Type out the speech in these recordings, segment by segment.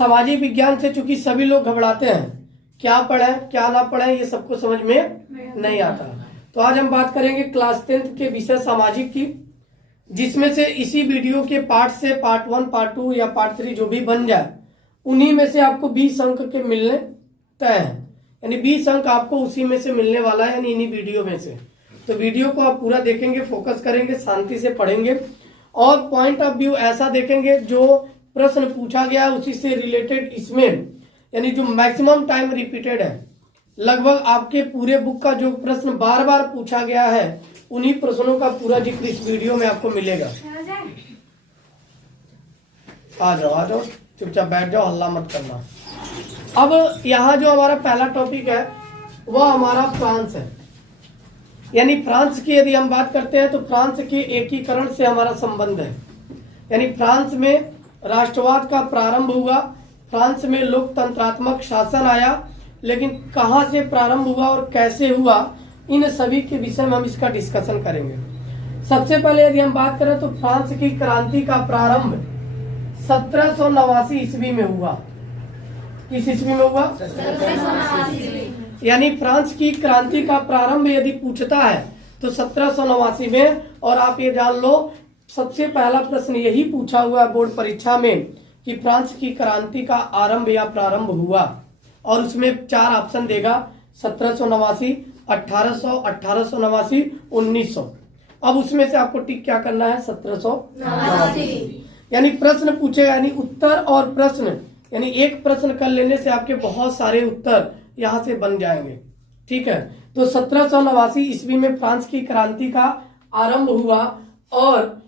सामाजिक विज्ञान से चूंकि सभी लोग घबराते हैं, क्या पढ़े क्या ना पढ़े ये सबको समझ में नहीं आता। तो आज हम बात करेंगे क्लास 10th के विषय सामाजिक की, जिसमें से इसी वीडियो के पार्ट से पार्ट 1 पार्ट 2 या पार्ट 3 जो भी बन जाए उन्हीं में से आपको 20 अंक के मिलने तय है, यानी 20 अंक आपको उसी में से मिलने वाला है, यानी इन्हीं वीडियो में से। तो वीडियो को आप पूरा देखेंगे, फोकस करेंगे, शांति से पढ़ेंगे और पॉइंट ऑफ व्यू ऐसा देखेंगे जो प्रश्न पूछा गया है उसी से रिलेटेड इसमें, यानी जो मैक्सिमम टाइम रिपीटेड है, लगभग आपके पूरे बुक का जो प्रश्न बार बार पूछा गया है उन्हीं प्रश्नों का पूरा जिक्र इस वीडियो में आपको मिलेगा। आ जाओ चुपचाप बैठ जाओ, हल्ला मत करना। अब यहाँ जो हमारा पहला टॉपिक है वह हमारा फ्रांस है, यानी फ्रांस की यदि हम बात करते हैं तो फ्रांस के एकीकरण से हमारा संबंध है। यानी फ्रांस में राष्ट्रवाद का प्रारंभ हुआ, फ्रांस में लोकतंत्रात्मक शासन आया, लेकिन कहाँ से प्रारंभ हुआ और कैसे हुआ, इन सभी के विषय में हम इसका डिस्कशन करेंगे। सबसे पहले यदि हम बात करें तो फ्रांस की क्रांति का प्रारंभ 1789 ईस्वी में हुआ। किस ईस्वी में हुआ? 1789। यानी फ्रांस की क्रांति का प्रारंभ यदि पूछता है तो 1789 में। और आप ये जान लो, सबसे पहला प्रश्न यही पूछा हुआ है बोर्ड परीक्षा में कि फ्रांस की क्रांति का आरंभ या प्रारंभ हुआ, और उसमें 4 ऑप्शन देगा, 1789, 1800, 1889, 1900। अब उसमें से आपको टिक क्या करना है? 1789। यानी प्रश्न पूछेगा, यानी उत्तर और प्रश्न, यानी एक प्रश्न कर लेने से आपके बहुत सारे उत्तर यहाँ से बन जाएंगे। ठीक है, तो 1789 ईस्वी में फ्रांस की क्रांति का आरंभ हुआ, और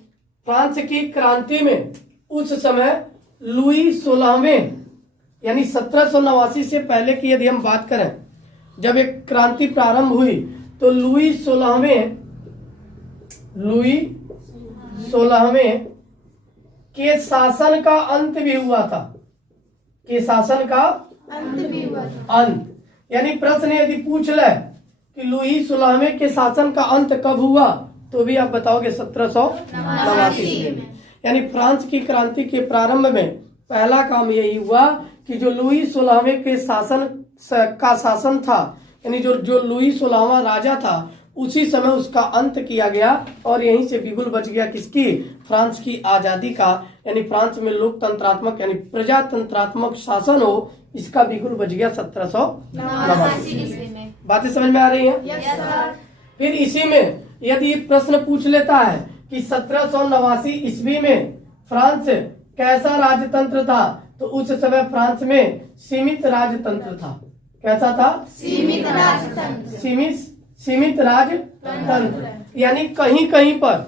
फ्रांस की क्रांति में उस समय लुई 16वें, यानी 1789 से पहले की यदि हम बात करें, जब एक क्रांति प्रारंभ हुई तो लुई 16वें के शासन का अंत भी हुआ था। के शासन का अंत भी हुआ था। यानी प्रश्न यदि पूछ ले कि लुई 16वें के शासन का अंत कब हुआ, तो भी आप बताओगे 1789 में। यानी फ्रांस की क्रांति के प्रारंभ में पहला काम यही हुआ कि जो लुई 16वें के शासन था, यानी जो लुई 16वां राजा था, उसी समय उसका अंत किया गया, और यहीं से बिगुल बच गया किसकी? फ्रांस की आजादी का। यानी फ्रांस में लोकतंत्रात्मक यानी प्रजातंत्रात्मक शासन हो, इसका बिगुल बच गया 1789 में। बातें समझ में आ रही हैं? yes, फिर इसी में यदि प्रश्न पूछ लेता है कि 1789 ईस्वी में फ्रांस कैसा राजतंत्र था, तो उस समय फ्रांस में सीमित राजतंत्र था। कैसा था? सीमित राजतंत्र। सीमित राजतंत्र, यानी कहीं कहीं पर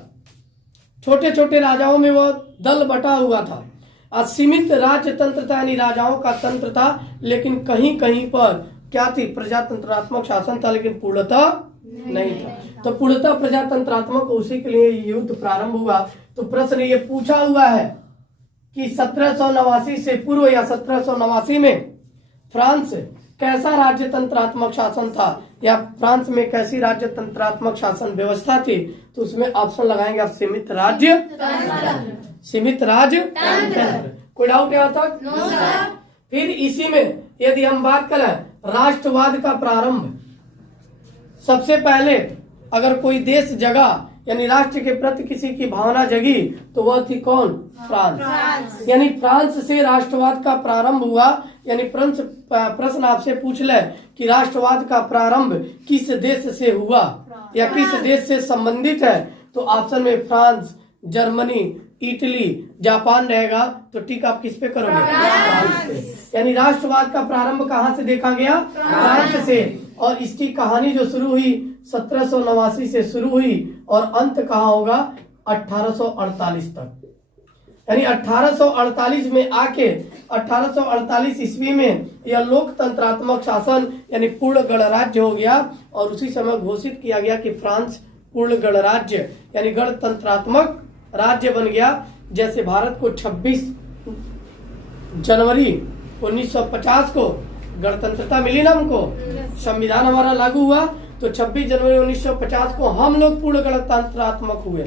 छोटे छोटे राजाओं में वह दल बटा हुआ था। सीमित राजतंत्र था, यानी राजाओं का तंत्र था, लेकिन कहीं कहीं पर क्या थी? प्रजातंत्रात्मक शासन था, लेकिन पूर्णतः नहीं था। तो पूर्णतः प्रजातंत्रात्मक, उसी के लिए युद्ध प्रारंभ हुआ। तो प्रश्न ये पूछा हुआ है कि 1789 से पूर्व या 1789 में फ्रांस कैसा राज्यतंत्रात्मक शासन था, या फ्रांस में कैसी राज्यतंत्रात्मक शासन व्यवस्था थी, तो उसमें ऑप्शन लगाएंगे आप सीमित राज्य तंत्र। कोई डाउट यहाँ तक? No sir. फिर इसी में यदि हम बात करें राष्ट्रवाद का प्रारंभ, सबसे पहले अगर कोई देश जगा, यानी राष्ट्र के प्रति किसी की भावना जगी, तो वह थी कौन? फ्रांस। यानी फ्रांस से राष्ट्रवाद का प्रारंभ हुआ। यानी प्रश्न आपसे पूछ ले कि राष्ट्रवाद का प्रारंभ किस देश से हुआ या किस देश से संबंधित है, तो ऑप्शन में फ्रांस, जर्मनी, इटली, जापान रहेगा। तो टिक आप किस पे करोगे? फ्रांस पे। यानी राष्ट्रवाद का प्रारंभ कहाँ से देखा गया? फ्रांस से। और इसकी कहानी जो शुरू हुई 1789 से शुरू हुई, और अंत कहाँ होगा? 1848 तक। यानी 1848 में आके 1848 ईस्वी में यह लोकतंत्रात्मक शासन यानी पूर्ण गणराज्य हो गया, और उसी समय घोषित किया गया कि फ्रांस पूर्ण गणराज्य यानी गणतंत्रात्मक राज्य बन गया। जैसे भारत को 26 जनवरी 1950 को गणतंत्रता मिली ना, हमको संविधान हमारा लागू हुआ, तो 26 जनवरी 1950 को हम लोग पूर्ण गणतंत्रात्मक हुए।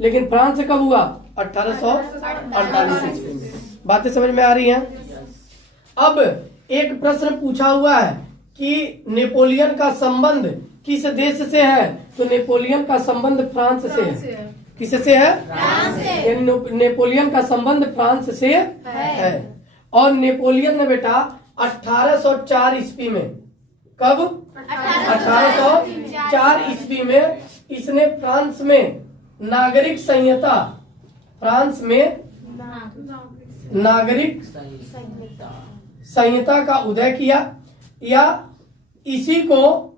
लेकिन फ्रांस कब हुआ? 1848 ईस्वी में। बातें समझ में आ रही हैं? अब एक प्रश्न पूछा हुआ है कि नेपोलियन का संबंध किस देश से है, तो नेपोलियन का संबंध फ्रांस से है। किससे है? फ्रांस से। यानी नेपोलियन का संबंध फ्रांस से है। और नेपोलियन ने बेटा 1804 ईस्वी में, कब? 1804 ईस्वी में इसने फ्रांस में नागरिक संहिता, फ्रांस में नागरिक संहिता का उदय किया, या इसी को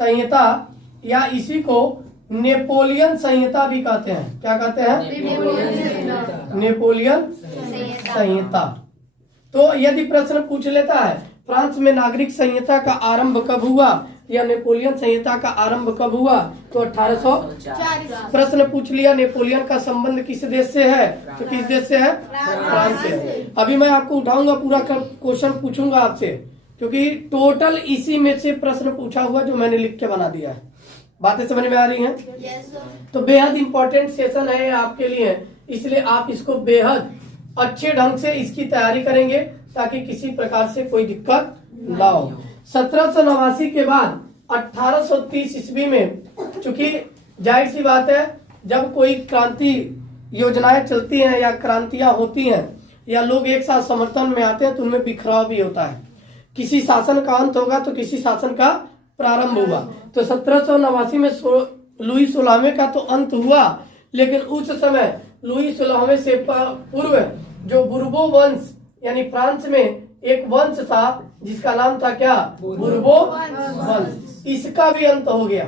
संहिता, या इसी को नेपोलियन संहिता भी कहते हैं। क्या कहते हैं? नेपोलियन संहिता। तो यदि प्रश्न पूछ लेता है फ्रांस में नागरिक संहिता का आरंभ कब हुआ या नेपोलियन संहिता का आरंभ कब हुआ, तो 1804। प्रश्न पूछ लिया नेपोलियन का संबंध किस देश से है, तो किस देश से है? फ्रांस से। अभी मैं आपको उठाऊंगा, पूरा क्वेश्चन पूछूंगा आपसे, क्योंकि टोटल इसी में से प्रश्न पूछा हुआ जो मैंने लिख के बना दिया है। बातें समझ में आ रही हैं? तो बेहद इंपॉर्टेंट सेशन है आपके लिए, इसलिए आप इसको बेहद अच्छे ढंग से इसकी तैयारी करेंगे ताकि किसी प्रकार से कोई दिक्कत ना हो। 1789 के बाद 1830 ईस्वी में, चूंकि जाहिर सी बात है जब कोई क्रांति योजनाएं चलती हैं या क्रांतियां होती हैं या लोग एक साथ समर्थन में आते हैं तो उनमें बिखराव भी होता है। किसी शासन का अंत होगा तो किसी शासन का प्रारंभ हुआ। तो 1789 में लुई 16वें का तो अंत हुआ, लेकिन उस समय लुई 16वें से पूर्व जो बुर्बो वंश यानी फ्रांस में एक वंश था जिसका नाम था क्या? बुर्बो वंश। इसका भी अंत हो गया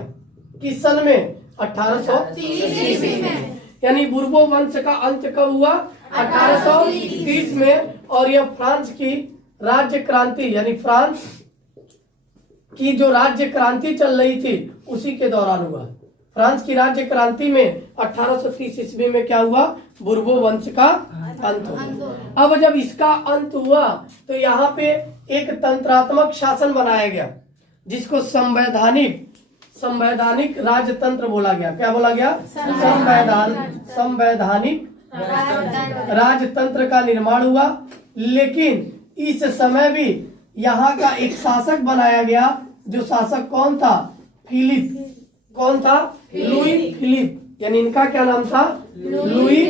किस सन में? 1830 में। यानी बुर्बो वंश का अंत कब हुआ? 1830 में। और यह फ्रांस की राज्य क्रांति यानी फ्रांस की जो राज्य क्रांति चल रही थी उसी के दौरान हुआ। फ्रांस की राज्य क्रांति में 1830 ईस्वी में क्या हुआ? बुर्बो वंश का अंत हुआ। अब जब इसका अंत हुआ तो यहाँ पे एक तंत्रात्मक शासन बनाया गया जिसको संवैधानिक राजतंत्र बोला गया। क्या बोला गया? संवैधानिक राजतंत्र का निर्माण हुआ। लेकिन इस समय भी यहाँ का एक शासक बनाया गया, जो शासक कौन था? फिलिप। कौन था? Louis Philippe. यानी इनका क्या नाम था? Louis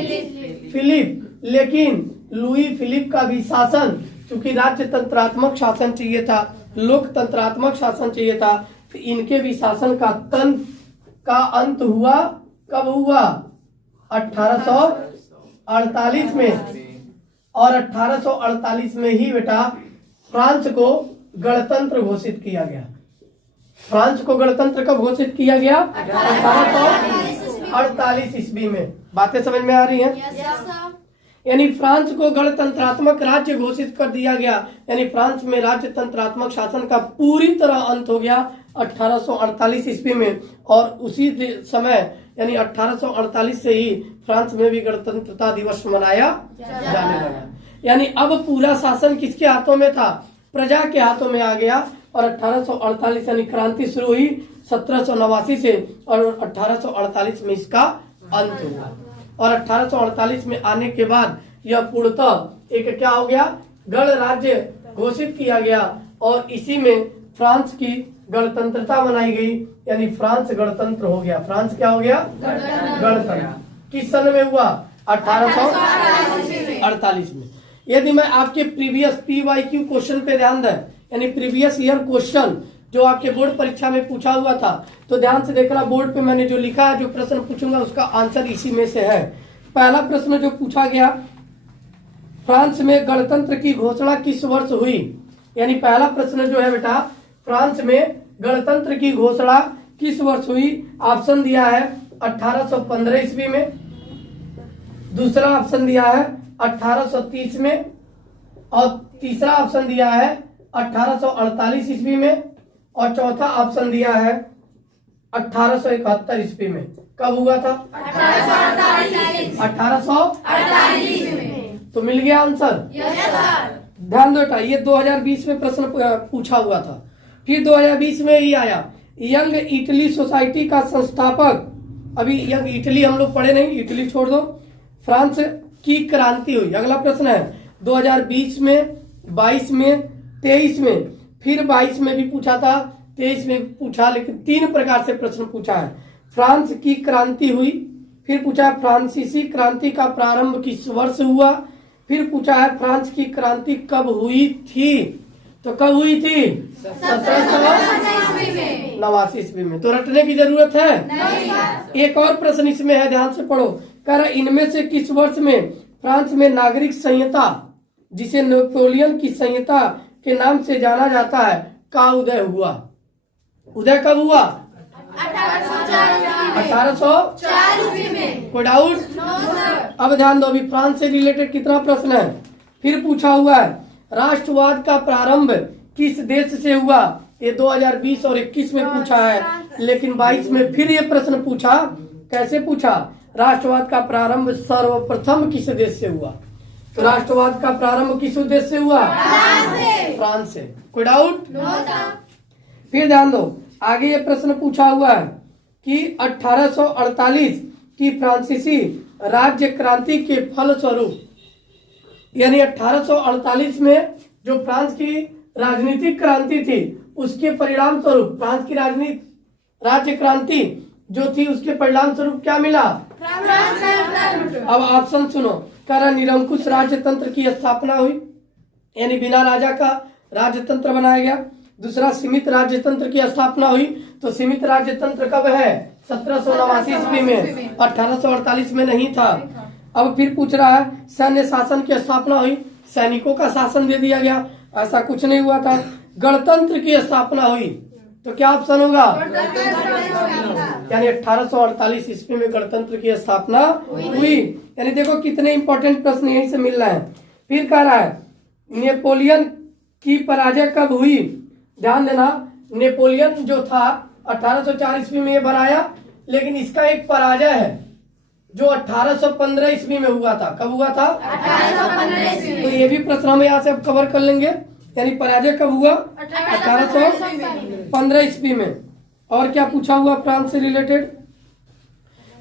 Philippe. लेकिन लुई फिलिप का भी शासन, क्योंकि राज्य तंत्रात्मक शासन चाहिए था, लोकतंत्रात्मक शासन चाहिए था, तो इनके भी शासन का तंत्र का अंत हुआ। कब हुआ? 1848 में। और 1848 में ही बेटा फ्रांस को गणतंत्र घोषित किया गया। फ्रांस को गणतंत्र कब घोषित किया गया? 1848 ईस्वी में। बातें समझ में आ रही हैं? यानी फ्रांस को गणतंत्रात्मक राज्य घोषित कर दिया गया। यानी फ्रांस में राज्य तंत्रात्मक शासन का पूरी तरह अंत हो गया 1848 ईस्वी में। और उसी समय यानी 1848 से ही फ्रांस में भी गणतंत्रता दिवस मनाया जाने लगा। यानी अब पूरा शासन किसके हाथों में था? प्रजा के हाथों में आ गया। और 1848 यानी क्रांति शुरू हुई 1789 से, और 1848 में इसका अंत हुआ। और 1848 में आने के बाद यह पूर्णतः एक क्या हो गया? गणराज्य घोषित किया गया। और इसी में फ्रांस की गणतंत्रता मनाई गई, यानी फ्रांस गणतंत्र हो गया। फ्रांस क्या हो गया? गणतंत्र। किस सन में हुआ? 1848 में। यदि मैं आपके प्रीवियस PYQ क्वेश्चन पे ध्यान दें, यानी प्रीवियस ईयर क्वेश्चन जो आपके बोर्ड परीक्षा में पूछा हुआ था, तो ध्यान से देखना, बोर्ड पे मैंने जो लिखा है, जो प्रश्न पूछूंगा उसका आंसर इसी में से है। पहला प्रश्न जो पूछा गया, फ्रांस में गणतंत्र की घोषणा किस वर्ष हुई? यानी पहला प्रश्न जो है बेटा, फ्रांस में गणतंत्र की घोषणा किस वर्ष हुई? ऑप्शन दिया है 1815 ईस्वी में, दूसरा ऑप्शन दिया है 1830 में, और तीसरा ऑप्शन दिया है 1848 ईस्वी में, और चौथा ऑप्शन दिया है 1871 ईस्वी में। कब हुआ था? 1848 में। तो मिल गया आंसर? ध्यान दो बेटा, ये 2020 में प्रश्न पूछा हुआ था। फिर 2020 में ही आया। यंग इटली सोसाइटी का संस्थापक, अभी यंग इटली हम लोग पढ़े नहीं, इटली छोड़ दो। फ्रांस की क्रांति हुई। अगला प्रश्न है 2020 में 22 में, 23 में, फिर 22 में भी पूछा था, 23 में पूछा, लेकिन 3 प्रकार से प्रश्न पूछा है। फ्रांस की क्रांति हुई, फिर पूछा है फ्रांसीसी क्रांति का प्रारंभ किस वर्ष हुआ, फिर पूछा है फ्रांस की क्रांति कब हुई थी। तो कब हुई थी? 1789 ईस्वी में। तो रटने की जरूरत है नहीं। एक और प्रश्न इसमें है, ध्यान से पढ़ो। कह रहा इनमें से किस वर्ष में फ्रांस में नागरिक संहिता, जिसे नेपोलियन की संहिता के नाम से जाना जाता है, का उदय हुआ? उदय कब हुआ? 1804 में। कोई डाउट? अब ध्यान दो, अभी फ्रांस से रिलेटेड कितना प्रश्न है। फिर पूछा हुआ है राष्ट्रवाद का प्रारंभ किस देश से हुआ? ये 2020 और 21 में पूछा है, लेकिन 22 में फिर ये प्रश्न पूछा। कैसे पूछा? राष्ट्रवाद का प्रारंभ सर्वप्रथम किस देश से हुआ? तो राष्ट्रवाद का प्रारंभ किस देश से हुआ? फ्रांस से। कोई डाउट? फिर ध्यान दो, आगे ये प्रश्न पूछा हुआ है कि 1848 की फ्रांसीसी राज्य क्रांति के फलस्वरूप, यानी 1848 में जो फ्रांस की राजनीतिक क्रांति थी उसके परिणाम स्वरूप फ्रांस की राज्य क्रांति जो थी उसके परिणाम स्वरूप क्या मिला? अब ऑप्शन सुनो। कह रहा निरंकुश राज्य तंत्र की स्थापना हुई, यानी बिना राजा का राज्य तंत्र बनाया गया। दूसरा, सीमित राज्य तंत्र की स्थापना हुई। तो सीमित राज्य तंत्र कब है? 1789 ईस्वी में, 1848 में नहीं था। अब फिर पूछ रहा है सैन्य शासन की स्थापना हुई, सैनिकों का शासन दे दिया गया, ऐसा कुछ नहीं हुआ था। गणतंत्र की स्थापना हुई, तो क्या ऑप्शन होगा? यानी 1848 ईस्वी में गणतंत्र की स्थापना हुई। यानी देखो कितने इंपॉर्टेंट प्रश्न यहीं से मिल रहे हैं। फिर कह रहा है नेपोलियन की पराजय कब हुई? ध्यान देना, नेपोलियन जो था 1804 ईस्वी में ये बनाया, लेकिन इसका एक पराजय है जो 1815 ईस्वी में हुआ था। कब हुआ था? 1815। तो ये भी प्रश्न हम यहाँ से अब कवर कर लेंगे। यानी पराजय कब हुआ? 1815 ईस्वी में। और क्या पूछा हुआ फ्रांस से रिलेटेड?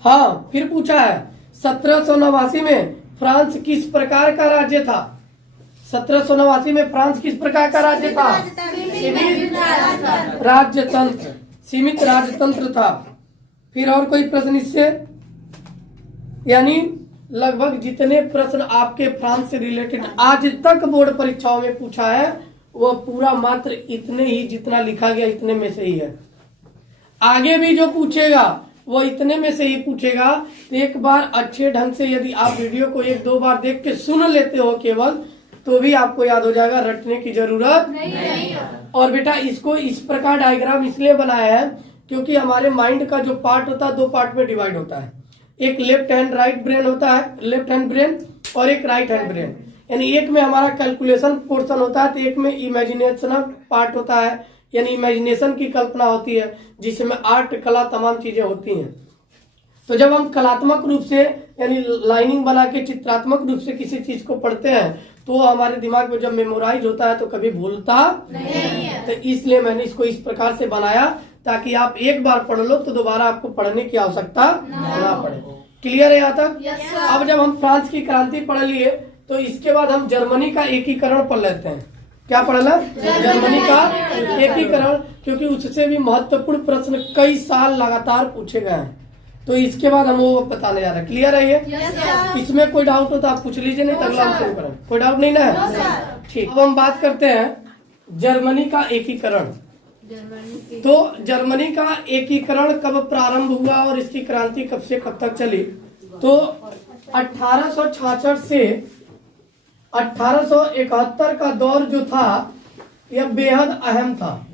हाँ, फिर पूछा है 1789 में फ्रांस किस प्रकार का राज्य था? 1789 में फ्रांस किस प्रकार का राज्य था? सीमित राज्यतंत्र, सीमित राज्यतंत्र था। फिर और कोई प्रश्न इससे? यानी लगभग जितने प्रश्न आपके फ्रांस से रिलेटेड आज तक बोर्ड परीक्षाओं में पूछा है वह पूरा मात्र इतने ही जितना लिखा गया इतने में से ही है। आगे भी जो पूछेगा वो इतने में से ही पूछेगा। तो एक बार अच्छे ढंग से यदि आप वीडियो को 1-2 बार देख के सुन लेते हो केवल, तो भी आपको याद हो जाएगा, रटने की जरूरत नहीं। और बेटा इसको इस प्रकार डायग्राम इसलिए बनाया है क्योंकि हमारे माइंड का जो पार्ट होता है 2 पार्ट में डिवाइड होता है। एक लेफ्ट हैंड राइट ब्रेन होता है, लेफ्ट हैंड ब्रेन, और एक राइट हैंड ब्रेन। यानी एक में हमारा कैलकुलेशन पोर्शन होता है, तो एक में इमेजिनेशनल पार्ट होता है, यानी इमेजिनेशन की कल्पना होती है, जिसमें आर्ट, कला, तमाम चीजें होती हैं। तो जब हम कलात्मक रूप से यानी लाइनिंग बना के चित्रात्मक रूप से किसी चीज को पढ़ते हैं तो हमारे दिमाग में जब मेमोराइज होता है तो कभी भूलता नहीं है। तो इसलिए मैंने इसको इस प्रकार से बनाया ताकि आप एक बार पढ़ लो तो दोबारा आपको पढ़ने की आवश्यकता ना पड़े। क्लियर है यहाँ तक? अब जब हम फ्रांस की क्रांति पढ़ लिए तो इसके बाद हम जर्मनी का एकीकरण पढ़ लेते हैं। क्या पढ़ना? जर्मनी का एकीकरण, क्योंकि उससे भी महत्वपूर्ण प्रश्न कई साल लगातार पूछे गए हैं। तो इसके बाद हम वो बताने जा रहे हैं। क्लियर है ये? इसमें कोई डाउट हो तो आप पूछ लीजिए, नहीं तो अगला हम शुरू करें। कोई डाउट नहीं ना? ठीक। अब हम बात करते हैं जर्मनी का एकीकरण। तो जर्मनी का एकीकरण कब प्रारंभ हुआ और इसकी क्रांति कब से कब तक चली? तो 1866 से 1871 का दौर जो था यह बेहद अहम था।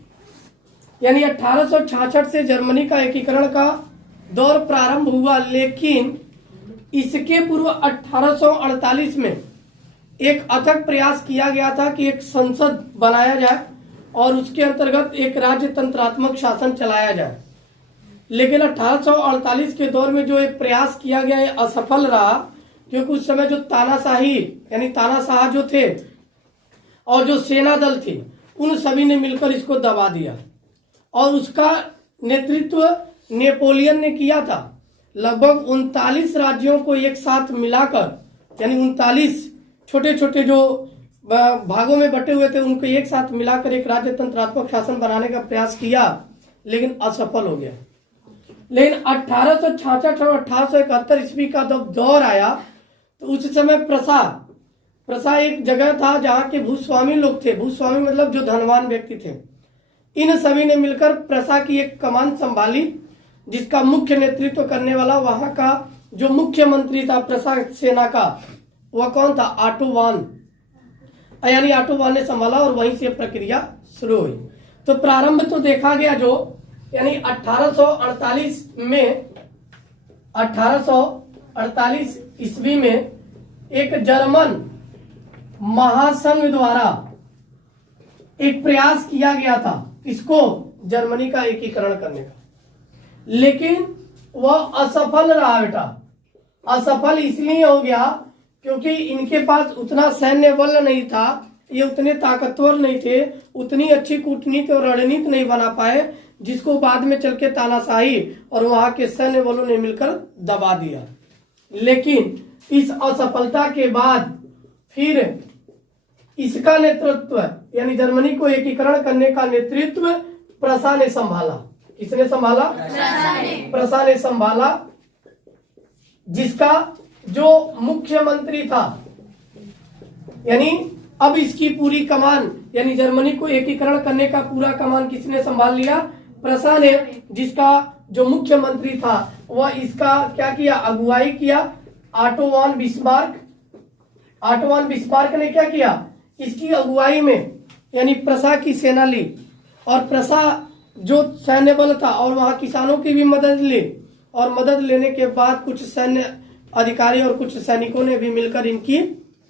यानी 1866 से जर्मनी का एकीकरण का दौर प्रारंभ हुआ, लेकिन इसके पूर्व 1848 में एक अथक प्रयास किया गया था कि एक संसद बनाया जाए और उसके अंतर्गत एक राज्य तंत्रात्मक शासन चलाया जाए। लेकिन 1848 के दौर में जो एक प्रयास किया गया है असफल रहा, क्योंकि उस समय जो तानाशाही यानी तानाशाह जो थे और जो सेना दल थी उन सभी ने मिलकर इसको दबा दिया और उसका नेतृत्व नेपोलियन ने किया था। लगभग 39 राज्यों को एक साथ मिलाकर, यानी 39 छोटे छोटे जो भागों में बटे हुए थे, उनको एक साथ मिलाकर एक राज्य तंत्रात्मक शासन बनाने का प्रयास किया, लेकिन असफल हो गया। लेकिन 1866 और 1871 ईस्वी का जब दौर आया तो उस समय प्रसा एक जगह था जहाँ के भूस्वामी लोग थे। भूस्वामी मतलब जो धनवान व्यक्ति थे। इन सभी ने मिलकर प्रसा की एक कमान संभाली, जिसका मुख्य नेतृत्व करने वाला वहां का जो मुख्यमंत्री था प्रसा सेना का, वह कौन था? ऑटोवान। यानी ऑटोवान ने संभाला और वहीं से प्रक्रिया शुरू हुई। तो प्रारंभ तो देखा गया जो यानी 1848 ईस्वी में एक जर्मन महासंघ द्वारा एक प्रयास किया गया था इसको जर्मनी का एकीकरण करने का, लेकिन वह असफल रहा बेटा। असफल इसलिए हो गया क्योंकि इनके पास उतना सैन्य बल नहीं था, ये उतने ताकतवर नहीं थे, उतनी अच्छी कूटनीति और रणनीति नहीं बना पाए, जिसको बाद में चल के तानाशाही और वहां के सैन्य बलों ने मिलकर दबा दिया। लेकिन इस असफलता के बाद फिर इसका नेतृत्व यानी जर्मनी को एकीकरण करने का नेतृत्व प्रसा ने संभाला। किसने संभाला? प्रसा ने संभाला, जिसका जो मुख्यमंत्री था, यानी अब इसकी पूरी कमान यानी जर्मनी को एकीकरण करने का पूरा कमान किसने संभाल लिया? प्रसा ने, जिसका जो मुख्यमंत्री था वह इसका क्या किया? अगुवाई किया ऑटो वान बिस्मार्क ने क्या किया? इसकी अगुवाई में यानी प्रसा की सेना ली, और प्रसा जो सैन्य बल था और वहां किसानों की भी मदद ली, और मदद लेने के बाद कुछ सैन्य अधिकारी और कुछ सैनिकों ने भी मिलकर इनकी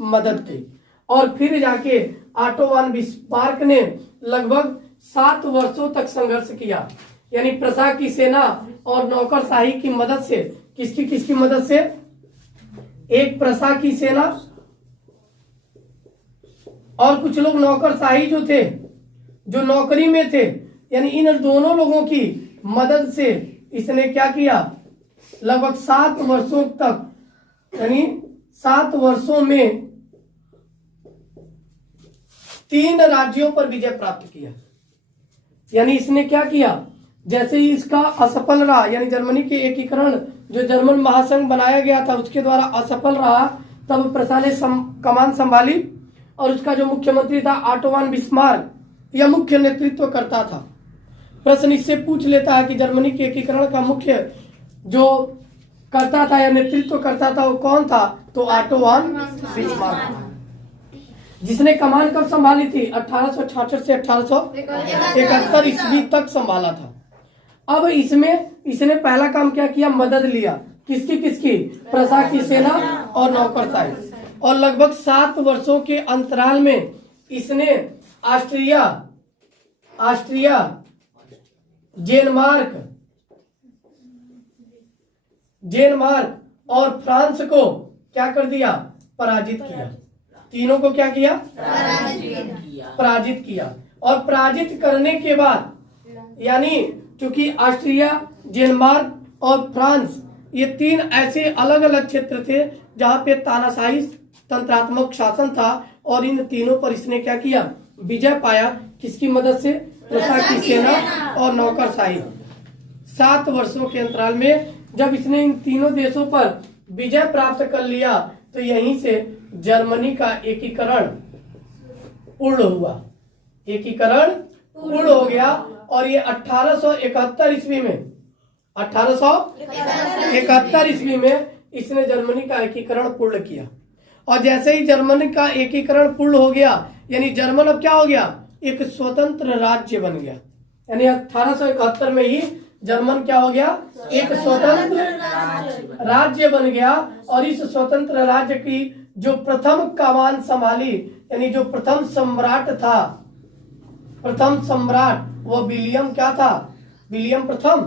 मदद की, और फिर जाके ऑटो वान बिस्मार्क ने लगभग 7 वर्षों तक संघर्ष किया। यानी प्रसा की सेना और नौकरशाही की मदद से, किसकी मदद से? एक प्रसा की सेना और कुछ लोग नौकरशाही जो थे, जो नौकरी में थे, यानी इन दोनों लोगों की मदद से इसने क्या किया? लगभग 7 वर्षों तक, यानी 7 वर्षों में 3 राज्यों पर विजय प्राप्त किया। यानी इसने क्या किया? जैसे ही इसका असफल रहा, यानी जर्मनी के एकीकरण जो जर्मन महासंघ बनाया गया था उसके द्वारा असफल रहा, तब प्रसा ने कमान संभाली, और उसका जो मुख्यमंत्री था ऑटो वान बिस्मार्क, यह मुख्य नेतृत्व करता था। प्रश्न इससे पूछ लेता है कि जर्मनी के एकीकरण का मुख्य जो करता था या नेतृत्व करता था वो कौन था? तो ऑटो वान बिस्मार्क, जिसने कमान कब संभाली थी? 1866 से 1871 ईस्वी तक संभाला था। अब इसमें इसने पहला काम क्या किया? मदद लिया। किसकी? प्रसा की सेना और नौकरशाही, और लगभग 7 वर्षों के अंतराल में इसने ऑस्ट्रिया, डेनमार्क और फ्रांस को क्या कर दिया? पराजित किया। तीनों को क्या किया? पराजित किया। और पराजित करने के बाद, यानी चूंकि ऑस्ट्रिया, डेनमार्क और फ्रांस ये 3 ऐसे अलग अलग क्षेत्र थे जहां पे तानाशाही तंत्रात्मक शासन था, और इन तीनों पर इसने क्या किया? विजय पाया। किसकी मदद से? प्रसा की सेना और नौकरशाही। 7 वर्षों के अंतराल में जब इसने इन तीनों देशों पर विजय प्राप्त कर लिया, तो यहीं से जर्मनी का एकीकरण पूर्ण हुआ। एकीकरण पूर्ण हो गया, और ये 1871 ईस्वी में 1871 ईस्वी में इसने जर्मनी का एकीकरण पूर्ण किया। और जैसे ही जर्मनी का एकीकरण पूर्ण हो गया, यानी जर्मन अब क्या हो गया? एक स्वतंत्र राज्य बन गया। यानी 1871 में ही जर्मन क्या हो गया? एक स्वतंत्र राज्य बन गया। और इस स्वतंत्र राज्य की जो प्रथम कमान संभाली, यानी जो प्रथम सम्राट था, वो विलियम क्या था? विलियम प्रथम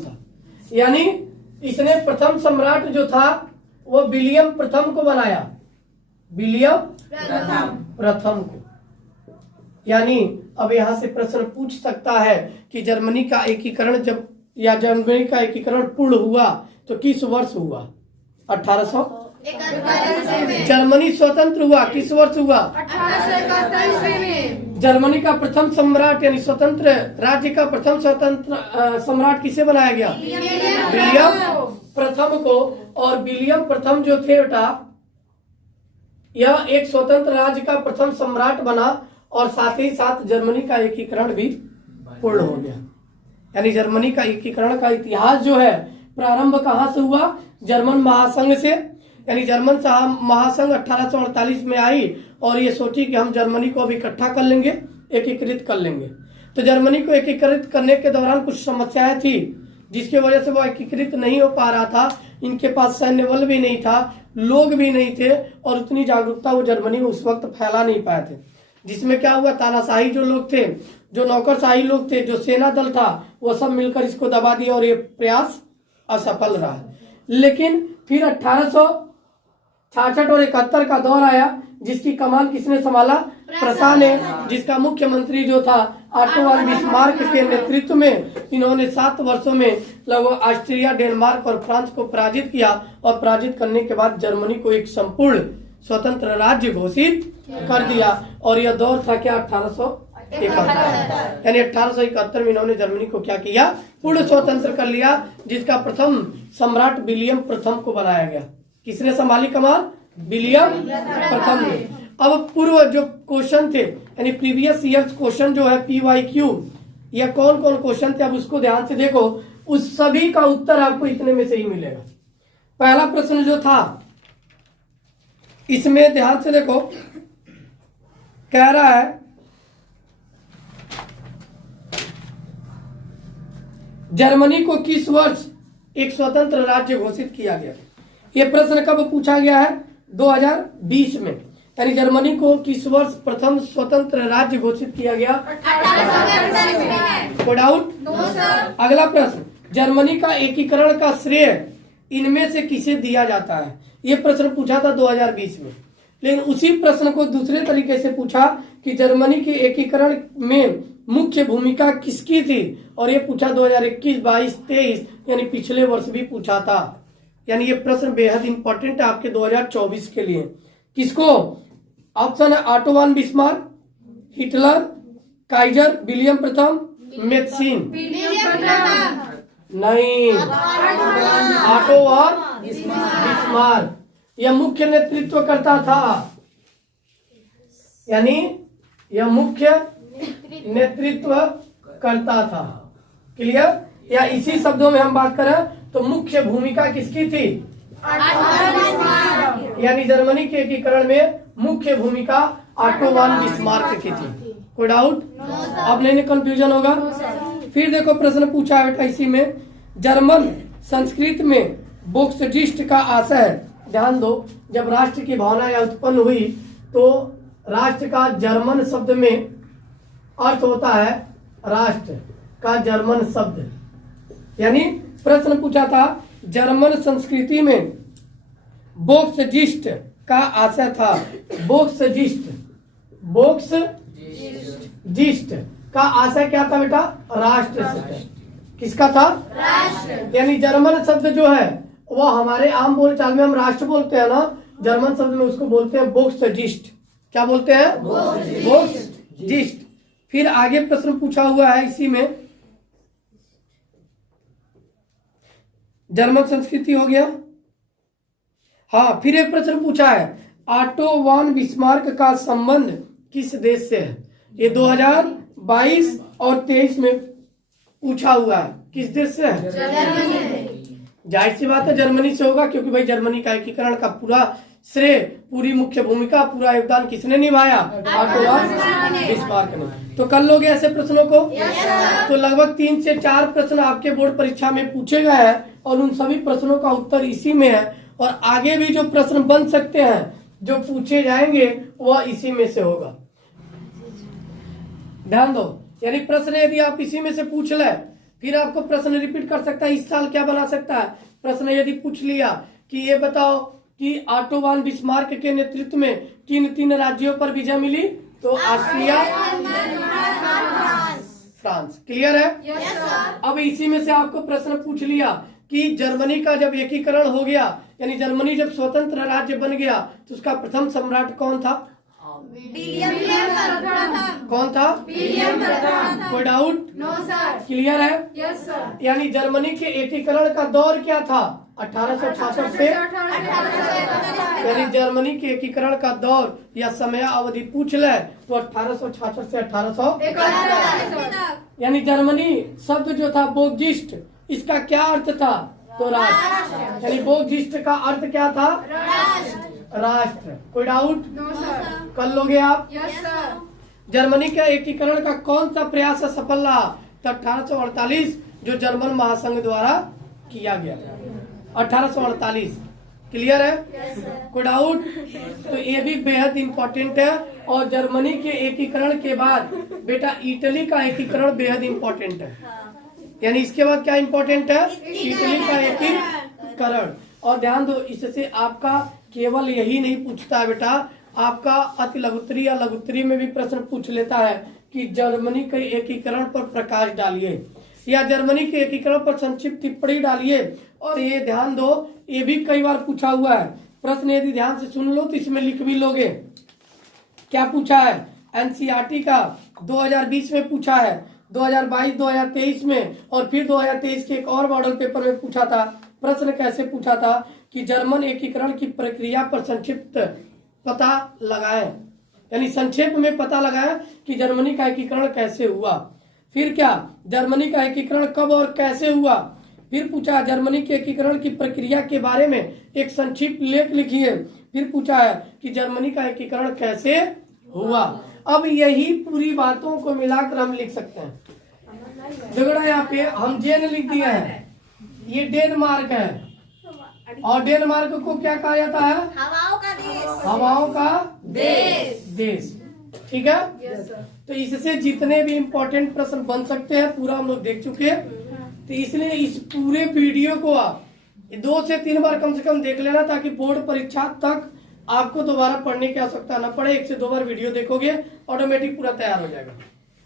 था। यानी इसने प्रथम सम्राट जो था वो विलियम प्रथम को बनाया, विलियम प्रथम को। यानी अब यहां से प्रश्न पूछ सकता है कि जर्मनी का एकीकरण जर्मनी का एकीकरण पूर्ण हुआ तो किस वर्ष हुआ? 1871 जर्मनी स्वतंत्र हुआ किस वर्ष हुआ? 1871 में। जर्मनी का प्रथम सम्राट यानी स्वतंत्र राज्य का प्रथम स्वतंत्र सम्राट किसे बनाया गया? विलियम प्रथम को। और विलियम प्रथम जो थे बेटा, यह एक स्वतंत्र राज्य का प्रथम सम्राट बना और साथ ही साथ जर्मनी का एकीकरण भी पूर्ण हो गया। यानी जर्मनी का एकीकरण का इतिहास जो है प्रारंभ कहां से हुआ? जर्मन महासंघ से। यानी जर्मन महासंघ 1848 में आई और ये सोची कि हम जर्मनी को अब इकट्ठा कर लेंगे, एकीकृत कर लेंगे। तो जर्मनी को एकीकृत करने के दौरान कुछ समस्याएं थी जिसकी वजह से वो एकीकृत नहीं हो पा रहा था। इनके पास सैन्य बल भी नहीं था, लोग भी नहीं थे और उतनी जागरूकता वो जर्मनी में उस वक्त फैला नहीं पाए थे। जिसमें क्या हुआ, तानाशाही जो लोग थे, जो नौकरशाही लोग थे, जो सेना दल था, वो सब मिलकर इसको दबा दिया और ये प्रयास असफल रहा। लेकिन फिर 1866 और 71 का दौर आया जिसकी कमान किसने संभाला? प्रसा ने, जिसका मुख्यमंत्री जो था ऑटो वन बिस्मार्क के नेतृत्व में इन्होंने 7 वर्षों में लगभग ऑस्ट्रिया, डेनमार्क और फ्रांस को पराजित किया और पराजित करने के बाद जर्मनी को एक संपूर्ण स्वतंत्र राज्य घोषित कर दिया। और यह दौर था क्या? 1871। यानी 1871 में इन्होंने जर्मनी को क्या किया? पूर्ण स्वतंत्र कर लिया, जिसका प्रथम सम्राट विलियम प्रथम को बनाया गया। किसने संभाली कमान? विलियम प्रथम ने। अब पूर्व जो क्वेश्चन थे यानी प्रीवियस ईयर्स क्वेश्चन जो है PYQ, यह कौन कौन क्वेश्चन थे अब उसको ध्यान से देखो। उस सभी का उत्तर आपको इतने में से ही मिलेगा। पहला प्रश्न जो था इसमें ध्यान से देखो, कह रहा है जर्मनी को किस वर्ष एक स्वतंत्र राज्य घोषित किया गया? यह प्रश्न कब पूछा गया है? 2020 में। यानी जर्मनी को किस वर्ष प्रथम स्वतंत्र राज्य घोषित किया गया? 1847 में। कोई डाउट? अगला प्रश्न, जर्मनी का एकीकरण का श्रेय इनमें से किसे दिया जाता है? यह प्रश्न पूछा था 2020 में। लेकिन उसी प्रश्न को दूसरे तरीके से पूछा कि जर्मनी के एकीकरण में मुख्य भूमिका किसकी थी? और ये पूछा 2021, 22, 23 यानी पिछले वर्ष भी पूछा था। यानी ये प्रश्न बेहद इंपॉर्टेंट है आपके 2024 के लिए। किसको? ऑप्शन है auto von Bismarck, Hitler, Kaizer, William प्रथम, मेक्सिन। नहीं, ऑटो वन बिस्मार्क यह मुख्य नेतृत्व करता था। यानी यह मुख्य नेतृत्व करता था। क्लियर? या इसी शब्दों में हम बात करें तो मुख्य भूमिका किसकी थी? यानी जर्मनी के एकीकरण में मुख्य भूमिका ऑटो वन बिस्मार्क की थी। कोई डाउट? अब नहीं कंफ्यूजन होगा। फिर देखो प्रश्न पूछा है बेटा इसी में, जर्मन संस्कृत में बोक्सडिस्ट का आशय है। ध्यान दो, जब राष्ट्र की भावना उत्पन्न हुई तो राष्ट्र का जर्मन शब्द में अर्थ होता है राष्ट्र का जर्मन शब्द। यानी प्रश्न पूछा था जर्मन संस्कृति में बोक्सजिस्ट का आशय था। बोक्सजिस्ट का आशय क्या था बेटा? राष्ट्र से। किसका था? राष्ट्र। यानी जर्मन शब्द जो है वह हमारे आम बोलचाल में हम राष्ट्र बोलते हैं ना, जर्मन शब्द में उसको बोलते हैं बोक्सजिस्ट। क्या बोलते हैं? बोक्सजिस्ट। फिर आगे प्रश्न पूछा हुआ है इसी में, जर्मन संस्कृति हो गया। हाँ, फिर एक प्रश्न पूछा है ऑटो वन बिस्मार्क का संबंध किस देश से है? ये 2022 और 23 में पूछा हुआ है। किस देश से है? जाहिर सी बात है जर्मनी से होगा, क्योंकि भाई जर्मनी का एकीकरण का पूरा श्रेय, पूरी मुख्य भूमिका, पूरा योगदान किसने निभाया? ऑटो वन बिस्मार्क ने। तो कर लोगे ऐसे प्रश्नों को? तो लगभग 3 से 4 प्रश्न आपके बोर्ड परीक्षा में पूछे गए हैं और उन सभी प्रश्नों का उत्तर इसी में है। और आगे भी जो प्रश्न बन सकते हैं, जो पूछे जाएंगे, वह इसी में से होगा। ध्यान दो, यानी प्रश्न यदि आप इसी में से पूछ ले, फिर आपको प्रश्न रिपीट कर सकता है। इस साल क्या बना सकता है? प्रश्न यदि पूछ लिया कि ये बताओ कि ऑटो वन बिस्मार्क के नेतृत्व में किन 3 राज्यों पर विजय मिली? तो ऑस्ट्रिया, फ्रांस। क्लियर है? अब इसी में से आपको प्रश्न पूछ लिया कि जर्मनी का जब एकीकरण हो गया, यानी जर्मनी जब स्वतंत्र राज्य बन गया, तो उसका प्रथम सम्राट कौन था? कौन था? कोई डाउट? No sir. क्लियर है? Yes sir. यानी जर्मनी के एकीकरण का दौर क्या था? 1866 से, यानी जर्मनी के एकीकरण का दौर या समय अवधि पूछ ले तो 1866 से 1800, यानी जर्मनी शब्द जो था बोगिस्ट, इसका क्या अर्थ था? तो राष्ट्र। यानी बोगिस्ट का अर्थ क्या था? राष्ट्र। कोई डाउट? No sir. कर लोगे आप? Yes sir. जर्मनी के एकीकरण का कौन सा प्रयास सफल रहा? तो 1848, जो जर्मन महासंघ द्वारा किया गया, 1848। क्लियर है? कोई डाउट? तो ये भी बेहद इम्पोर्टेंट है। और जर्मनी के एकीकरण के बाद बेटा इटली का एकीकरण बेहद इम्पोर्टेंट है। यानी इसके बाद क्या इम्पोर्टेंट है? इटली का एकीकरण। और ध्यान दो, इससे आपका केवल यही नहीं पूछता है बेटा, आपका अति लघुत्तरी या लघुत्तरी में भी प्रश्न पूछ लेता है कि जर्मनी के एकीकरण पर प्रकाश डालिए या जर्मनी के एकीकरण पर संक्षिप्त टिप्पणी डालिए। और ये ध्यान दो, ये भी कई बार पूछा हुआ है प्रश्न, यदि ध्यान से सुन लो तो इसमें लिख भी लोगे। क्या पूछा है? एनसीईआरटी का 2020 में पूछा है, 2022, 2023 में, और फिर 2023 के एक और मॉडल पेपर में पूछा था। प्रश्न कैसे पूछा था कि जर्मन एकीकरण की प्रक्रिया पर संक्षिप्त पता लगाएं, यानी संक्षेप में पता लगाएं कि जर्मनी का एकीकरण कैसे हुआ। फिर क्या? जर्मनी का एकीकरण कब और कैसे हुआ। फिर पूछा जर्मनी के एकीकरण की प्रक्रिया के बारे में एक संक्षिप्त लेख लिखिए। फिर पूछा है कि जर्मनी का एकीकरण कैसे हुआ। अब यही पूरी बातों को मिलाकर हम लिख सकते हैं। झगड़ा यहाँ पे हम जेन लिख दिया है, ये डेनमार्क है, और डेनमार्क को क्या कहा जाता है? हवाओं का देश। हवाओं का देश। ठीक है? Yes sir. तो इससे जितने भी इम्पोर्टेंट प्रश्न बन सकते हैं पूरा हम लोग देख चुके हैं। तो इसलिए इस पूरे वीडियो को आप 2 से 3 बार कम से कम देख लेना, ताकि बोर्ड परीक्षा तक आपको दोबारा पढ़ने की आवश्यकता न पड़े। 1 से 2 बार वीडियो देखोगे, ऑटोमेटिक पूरा तैयार हो जाएगा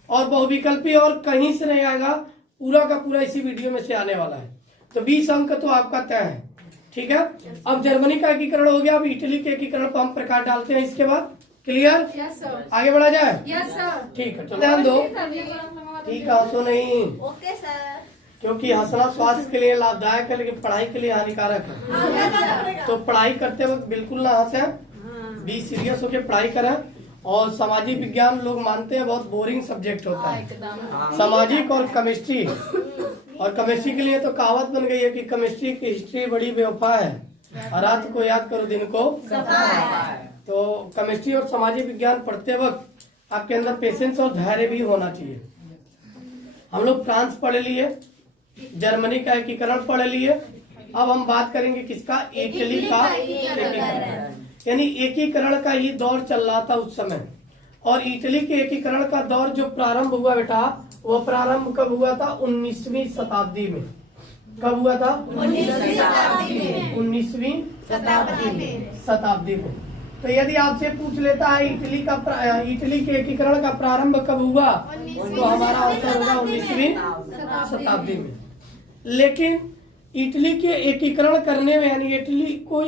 और बहुविकल्पी और कहीं से नहीं आएगा, पूरा का पूरा इसी वीडियो में से आने वाला है। तो 20 अंक तो आपका तय है। ठीक है? अब जर्मनी का एकीकरण हो गया, अब इटली के एकीकरण पर हम प्रकाश डालते हैं इसके बाद। क्लियर? Yes sir. आगे बढ़ा जाए? Yes sir. ठीक है, तो ध्यान दो। ठीक है, हंसो नहीं, ओके सर। क्योंकि हंसना स्वास्थ्य के लिए लाभदायक है लेकिन पढ़ाई के लिए हानिकारक है। तो पढ़ाई करते वक्त बिल्कुल ना हंसे, बी सीरियस होकर पढ़ाई करें। और सामाजिक विज्ञान लोग मानते हैं बहुत बोरिंग सब्जेक्ट होता है, सामाजिक और केमिस्ट्री। और केमिस्ट्री के लिए तो कहावत बन गई है कि केमिस्ट्री की हिस्ट्री बड़ी बेवफा है, और रात को याद करो दिन को। तो केमिस्ट्री और सामाजिक विज्ञान पढ़ते वक्त आपके अंदर पेशेंस और धैर्य भी होना चाहिए। हम लोग फ्रांस पढ़ लिए, जर्मनी का एकीकरण पढ़ लिए। अब हम बात करेंगे किसका? इटली का एकीकरण। यानी एकीकरण का ही दौर चल रहा था उस समय। और इटली के एकीकरण का दौर जो प्रारंभ हुआ बेटा, वो प्रारंभ कब हुआ था? 19वीं शताब्दी में। कब हुआ था? 19वीं शताब्दी में। तो यदि आपसे पूछ लेता है इटली के एकीकरण का प्रारंभ कब हुआ, तो हमारा आंसर होगा 19वीं शताब्दी में। लेकिन इटली के एकीकरण करने में, यानी इटली को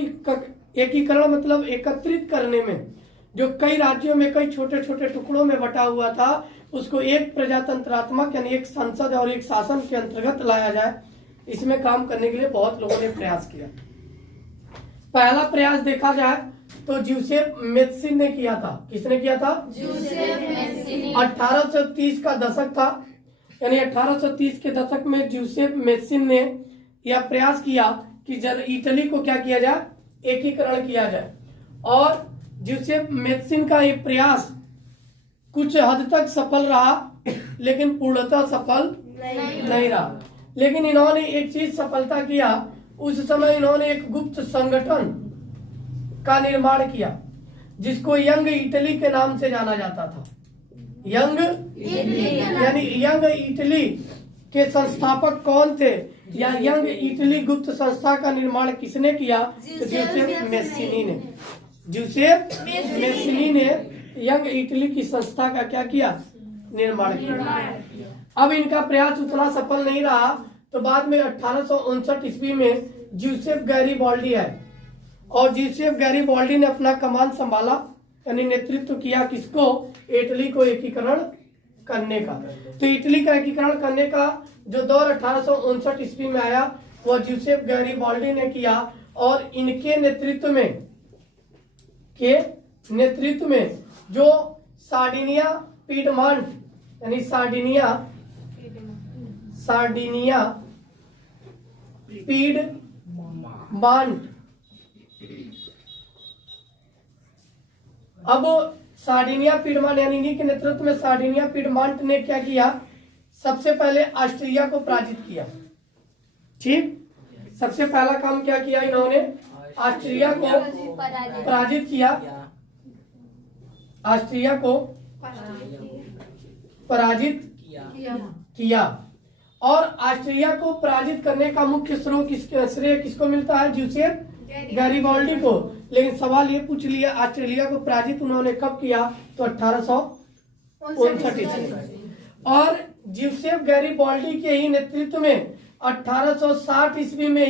एकीकरण मतलब एकत्रित करने में, जो कई राज्यों में कई छोटे छोटे टुकड़ों में बटा हुआ था, उसको एक प्रजातंत्रात्मक यानी एक संसद और एक शासन के अंतर्गत लाया जाए, इसमें काम करने के लिए बहुत लोगों ने प्रयास किया। पहला प्रयास देखा जाए तो ज्यूसेफ मेत्सिन ने किया था। किसने किया था? 1830 का दशक था, यानी 1830 के दशक में ज्यूसेफ मेत्सिन ने यह प्रयास किया कि इटली को क्या किया जाए? एकीकरण किया जाए। और ज्यूसेफ मेत्सिन का ये प्रयास कुछ हद तक सफल रहा, लेकिन पूर्णतः सफल नहीं रहा। लेकिन इन्होंने एक चीज सफलता किया, उस समय इन्होंने एक गुप्त संगठन का निर्माण किया जिसको यंग इटली के नाम से जाना जाता था। यंग यानी यंग इटली के संस्थापक कौन थे, या यंग इटली गुप्त संस्था का निर्माण किसने किया? तो ज्यूसेफ मेस्सिनी ने। ज्यूसेफ मेस्सिनी ने यंग इटली की संस्था का क्या किया? निर्माण किया। अब इनका प्रयास उतना सफल नहीं रहा, तो बाद में 1859 ईस्वी में ज्यूसेफ गैरीबाल्डी आए और ज्यूसेफ गैरीबाल्डी ने अपना कमान संभाला, यानी नेतृत्व किया किसको, इटली को एकीकरण करने का। तो इटली का एकीकरण करने का जो दौर 1859 ईस्वी में आया वह ज्यूसेफ गैरीबाल्डी ने किया और इनके नेतृत्व में जो सार्डिनिया पीडमांट यानी सार्डिनिया पीडमांट, अब सार्डिनिया पीडमांट यानी इन्हीं के नेतृत्व में सार्डिनिया पीडमांट ने क्या किया, सबसे पहले ऑस्ट्रिया को पराजित किया। ठीक, सबसे पहला काम क्या किया इन्होंने, ऑस्ट्रिया को पराजित किया, ऑस्ट्रिया को पराजित किया। और ऑस्ट्रिया को पराजित करने का मुख्य श्रेय किसको मिलता है, ज्यूसेफ गैरीबाल्डी को। लेकिन सवाल ये पूछ लिया ऑस्ट्रेलिया को पराजित उन्होंने कब किया, तो 1859 ईस्वी। और ज्यूसेफ गैरीबाल्डी के ही नेतृत्व में 1860 ईस्वी में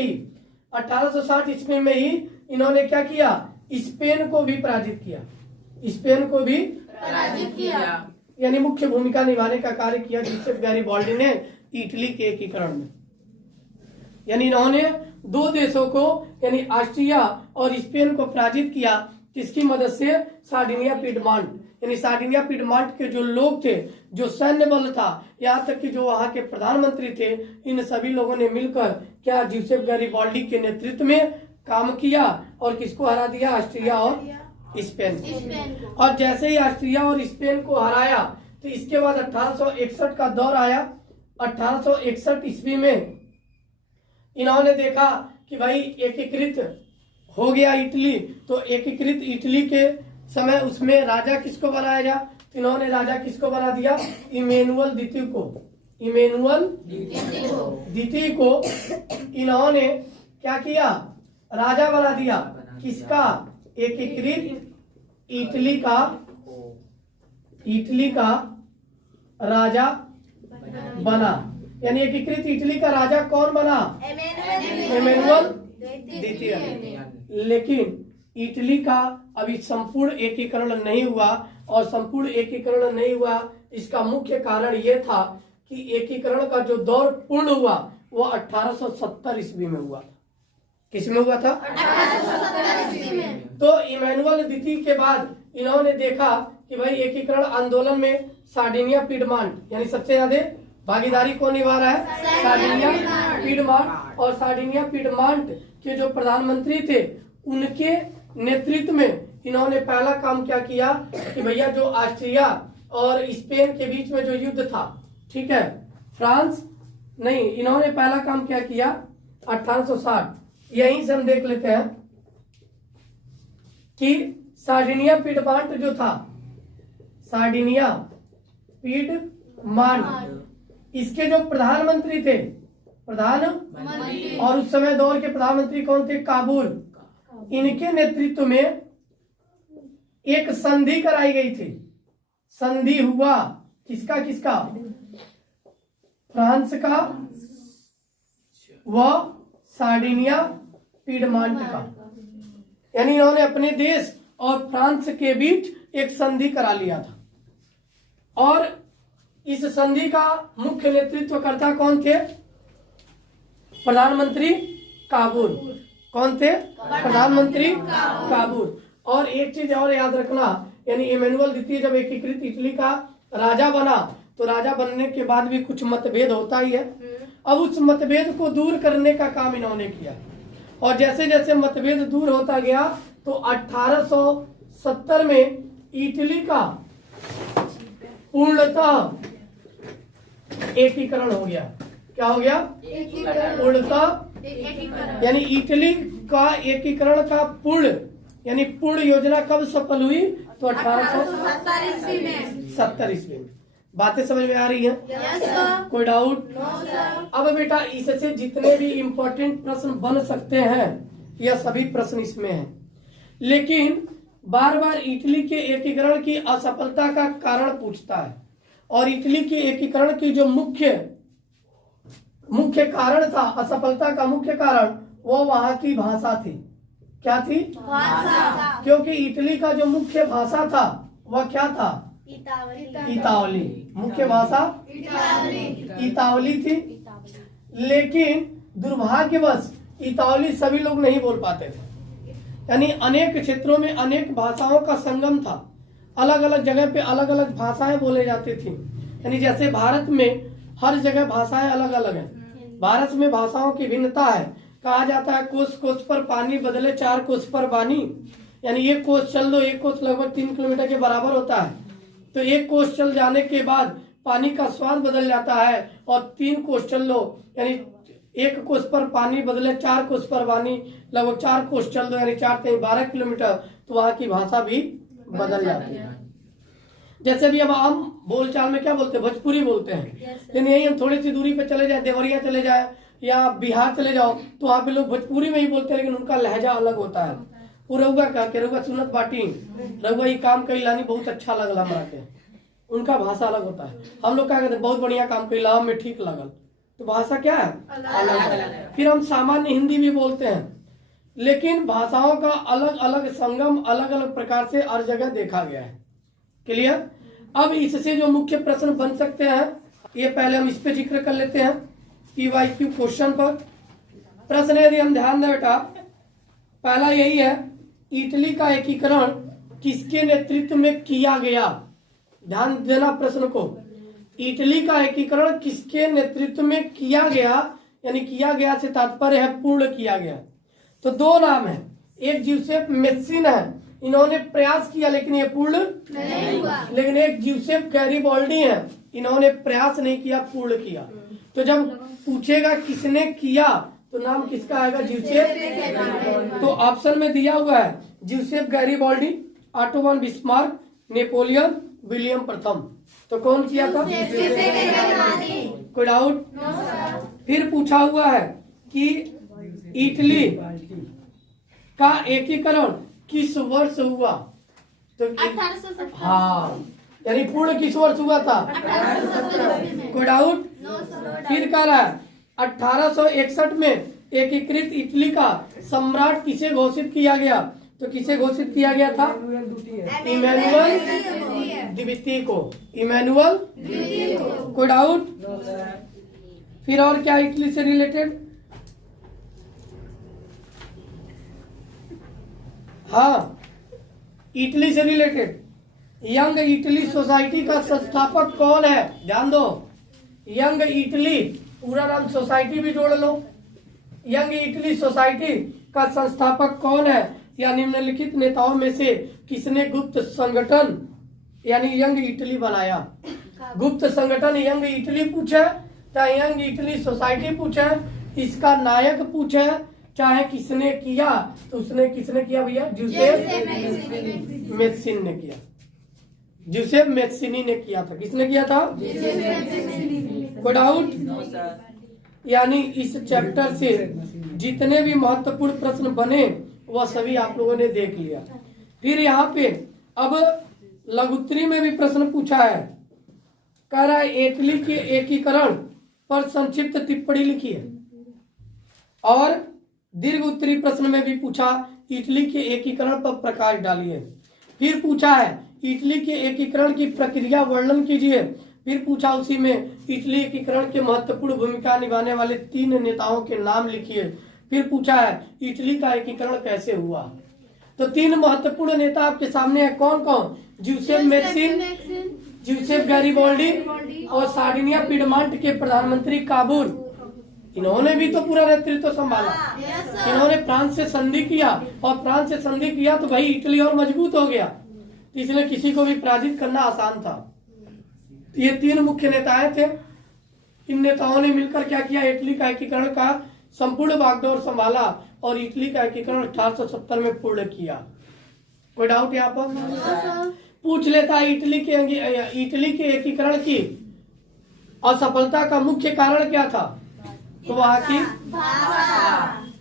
ही इन्होंने क्या किया, स्पेन को भी पराजित किया, यानी मुख्य भूमिका निभाने का कार्य किया ज्यूसेफ गैरीबाल्डी ने इटली के एकीकरण में। यानी इन्होंने दो देशों को यानी ऑस्ट्रिया और स्पेन को पराजित किया, किसकी मदद से, सार्डिनिया पीडमांट। यानी सार्डिनिया पीडमांट के जो लोग थे, जो सैन्य बल था, यहाँ तक कि जो वहां के प्रधानमंत्री थे, इन सभी लोगों ने मिलकर क्या ज्यूसेफ गैरीबाल्डी के नेतृत्व में काम किया और किसको हरा दिया, ऑस्ट्रिया और स्पेन को। और जैसे ही ऑस्ट्रिया और स्पेन को हराया तो इसके बाद 1861 का दौर आया। 1861 ईस्वी में इन्होंने देखा कि भाई एकीकृत हो गया इटली, तो एकीकृत इटली के समय उसमें राजा किसको बनाया जा, तो इन्होंने राजा किसको बना दिया, इमैनुअल द्वितीय को इन्होंने क्या किया, राजा बना दिया, किसका, एकीकृत इटली का राजा बना। यानी एकीकृत इटली का राजा कौन बना, इमैनुअल द्वितीय। लेकिन इटली का अभी संपूर्ण एकीकरण नहीं हुआ, और संपूर्ण एकीकरण नहीं हुआ इसका मुख्य कारण यह था कि एकीकरण का जो दौर पूर्ण हुआ वो 1870 ईस्वी में हुआ। किसमें हुआ था, 1870 ईस्वी में। तो इमैनुअल द्वितीय के बाद इन्होंने देखा कि भाई एकीकरण आंदोलन में सार्डिनिया पीडमांट यानी सबसे ज्यादा भागीदारी कौन निभा रहा है, सार्डिनिया पीडमांट। और सार्डिनिया पीडमांट के जो प्रधानमंत्री थे उनके नेतृत्व में इन्होंने पहला काम क्या किया कि भैया जो ऑस्ट्रिया और स्पेन के बीच में जो युद्ध था, ठीक है, फ्रांस नहीं, इन्होंने पहला काम क्या किया 1860, यहीं से हम देख लेते हैं कि सार्डिनिया पीडमांट जो था, सार्डिनिया पीडमांट, इसके जो प्रधानमंत्री थे, और उस समय दौर के प्रधानमंत्री कौन थे, काबुल, इनके नेतृत्व में एक संधि कराई गई थी। संधि हुआ किसका किसका, फ्रांस का व सार्डिनिया पीडमांट का। यानी इन्होंने अपने देश और फ्रांस के बीच एक संधि करा लिया था। और इस संधि का मुख्य नेतृत्वकर्ता कौन थे, प्रधानमंत्री काबुल। कौन थे, प्रधानमंत्री काबुल। और एक चीज और याद रखना, यानी इमैनुअल द्वितीय जब एकीकृत इटली का राजा बना तो राजा बनने के बाद भी कुछ मतभेद होता ही है। अब उस मतभेद को दूर करने का काम इन्होंने किया, और जैसे जैसे मतभेद दूर होता गया तो 1870 में इटली का पूर्णतः एकीकरण हो गया। क्या हो गया, पूर्णतः। यानी इटली का एकीकरण का पूर्ण यानी पूर्ण योजना कब सफल हुई, तो 1870 ईस्वी में। बातें समझ में आ रही हैं? कोई डाउट? अब बेटा इससे जितने भी इम्पोर्टेंट प्रश्न बन सकते हैं यह सभी प्रश्न इसमें हैं, लेकिन बार बार इटली के एकीकरण की असफलता का कारण पूछता है। और इटली के एकीकरण की जो मुख्य मुख्य कारण था, असफलता का मुख्य कारण वो वहां की भाषा थी। क्या थी? भाषा। क्योंकि इटली का जो मुख्य भाषा था वह क्या था? इतावली। इतावली। मुख्य भाषा इतावली थी। लेकिन दुर्भाग्यवश इतावली सभी लोग नहीं बोल पाते थे। यानी अनेक क्षेत्रों में अनेक भाषाओं का संगम था। अलग अलग जगह पे अलग अलग भाषाएं बोले जाती थी। यानी जैसे भारत में हर जगह भाषाएं अलग अलग हैं। भारत में भाषाओं की भिन्नता है। कहा जाता है कोस कोस पर पानी बदले 4 कोस पर बानी। यानी एक कोस चल दो, एक कोस लगभग 3 किलोमीटर के बराबर होता है। तो एक कोस चल जाने के बाद पानी का स्वाद बदल जाता है, और 3 कोस चल लो यानी 1 कोस पर पानी बदले 4 कोस पर पानी, लगभग 4 कोस चल दो यानी 4 से 12 किलोमीटर, तो वहाँ की भाषा भी बदल जाती है। जैसे भी अब हम बोलचाल में क्या बोलते हैं? भोजपुरी बोलते हैं। लेकिन यही हम थोड़ी सी दूरी पे चले जाए, देवरिया चले जाए या बिहार चले जाओ, तो वहाँ पे लोग भोजपुरी में ही बोलते हैं, लेकिन उनका लहजा अलग होता है। वो रउआ का के रउआ सुनत बाटी, रउआ ये काम कैलानी बहुत अच्छा लगला हमरा के, उनका भाषा अलग होता है। हम लोग क्या कहते हैं? बहुत बढ़िया काम कैला, हमें ठीक लगल। तो भाषा क्या है? अलग। फिर हम सामान्य हिंदी भी बोलते हैं, लेकिन भाषाओं का अलग अलग संगम अलग अलग प्रकार से हर जगह देखा गया है। क्लियर? अब इससे जो मुख्य प्रश्न बन सकते हैं, ये पहले हम इस पे जिक्र कर लेते हैं। PYQ क्वेश्चन पर प्रश्न यदि हम ध्यान दें बेटा, पहला यही है, इटली का एकीकरण किसके नेतृत्व में किया गया? ध्यान देना प्रश्न को। इटली का एकीकरण किसके नेतृत्व में किया गया? यानी किया गया से तात्पर्य है पूर्ण किया गया। तो 2 नाम है, एक ज्यूसेफ मेस्सिन है, इन्होंने प्रयास किया लेकिन ये पूर्ण नहीं हुआ। लेकिन एक ज्यूसेफ गैरिबाल्डी है, इन्होंने प्रयास नहीं किया, पूर्ण किया। तो जब पूछेगा किसने किया, तो नाम किसका आएगा? ज्यूसेफ। तो ऑप्शन में दिया हुआ है Giuseppe Garibaldi, Otto von Bismarck, Napoleon, William प्रथम। तो कौन किया था? कोई डाउट? फिर पूछा हुआ है कि इटली का एकीकरण किस वर्ष हुआ? तो 1870। हाँ, यानी पूर्ण किस वर्ष हुआ था? 1870 कोई डाउट? फिर कह रहा है 1861 में एकीकृत इटली का सम्राट किसे घोषित किया गया? तो किसे घोषित किया गया था? इमैनुअल द्वितीय को। इमैनुअल, कोई डाउट? फिर और क्या इटली से रिलेटेड? हाँ, इटली से रिलेटेड यंग इटली सोसाइटी का संस्थापक कौन है? ध्यान दो, यंग इटली पूरा नाम सोसाइटी भी जोड़ लो। यंग इटली सोसाइटी का संस्थापक कौन है? या निम्नलिखित नेताओं में से किसने गुप्त संगठन यानी यंग इटली बनाया? गुप्त संगठन यंग इटली पूछे, चाहे यंग इटली सोसाइटी पूछे, इसका नायक पूछे, चाहे किसने किया, तो उसने किसने किया भैया? ज्यूसेफ मेस्सिन ने किया। ज्यूसेफ मेस्सिनी ने किया था। किसने किया था? कोई डाउट? यानी इस चैप्टर से जितने भी महत्वपूर्ण प्रश्न बने वह सभी आप लोगों ने देख लिया। फिर यहाँ पे अब लघुत्तरी में भी प्रश्न पूछा है, कह रहा है इटली के एकीकरण पर संक्षिप्त टिप्पणी लिखिए। और दीर्घ उत्तरी प्रश्न में भी पूछा इटली के एकीकरण पर प्रकाश डालिए। फिर पूछा है इटली के एकीकरण की प्रक्रिया वर्णन कीजिए। फिर पूछा उसी में इटली एकीकरण के महत्वपूर्ण भूमिका निभाने वाले 3 नेताओं के नाम लिखिए। फिर पूछा है इटली का एकीकरण कैसे हुआ। तो 3 महत्वपूर्ण नेता आपके सामने है, कौन कौन? ज्यूसेफ मेस्सिन, ज्यूसेफ गैरिबाल्डी और सार्डिनिया पिडमांट के प्रधानमंत्री काबूल। इन्होंने भी तो पूरा नेतृत्व संभाला। इन्होंने फ्रांस से संधि किया, और फ्रांस से संधि किया तो भाई इटली और मजबूत हो गया, इसलिए किसी को भी पराजित करना आसान था। ये 3 मुख्य नेताएं थे। इन नेताओं ने मिलकर क्या किया? इटली का एकीकरण का संपूर्ण बागडोर संभाला और इटली का एकीकरण 1870 में पूर्ण किया। कोई डाउट यहाँ पर? पूछ लेता है इटली के एकीकरण की असफलता का मुख्य कारण क्या था? तो वहाँ की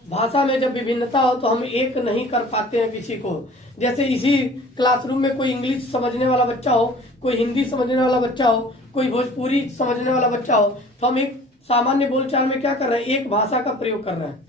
भाषा में जब विभिन्नता हो तो हम एक नहीं कर पाते हैं किसी को। जैसे इसी क्लासरूम में कोई इंग्लिश समझने वाला बच्चा हो, कोई हिंदी समझने वाला बच्चा हो, कोई भोजपुरी समझने वाला बच्चा हो, तो हम एक सामान्य बोलचाल में क्या कर रहे हैं, एक भाषा का प्रयोग कर रहे हैं,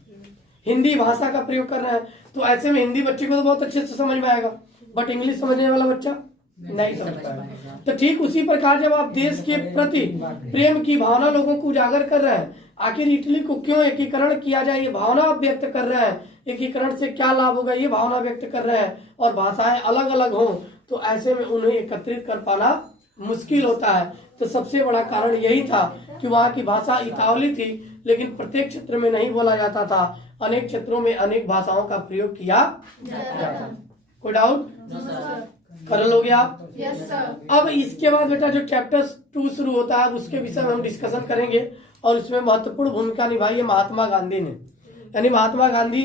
हिंदी भाषा का प्रयोग कर रहे हैं। तो ऐसे में हिंदी बच्चे को तो बहुत अच्छे से समझ में आएगा, बट इंग्लिश समझने वाला बच्चा नहीं समझ पाएगा। तो ठीक उसी प्रकार जब आप देश के प्रति प्रेम की भावना लोगों को उजागर कर रहे हैं, आखिर इटली को क्यों एकीकरण किया जाए ये भावना आप व्यक्त कर रहे हैं, एकीकरण से क्या लाभ होगा ये भावना व्यक्त कर रहे हैं, और भाषाएं अलग अलग हों तो ऐसे में उन्हें एकत्रित कर पाना मुश्किल होता है। तो सबसे बड़ा कारण यही था कि वहाँ की भाषा इतावली थी, लेकिन प्रत्येक क्षेत्र में नहीं बोला जाता था, अनेक क्षेत्रों में अनेक भाषाओं का प्रयोग किया जाता था। कोई डाउट कर लोगे आप? Yes sir. अब इसके बाद बेटा जो चैप्टर 2 शुरू होता है उसके विषय में हम डिस्कशन करेंगे, और उसमें महत्वपूर्ण भूमिका निभाई है महात्मा गांधी ने। यानी महात्मा गांधी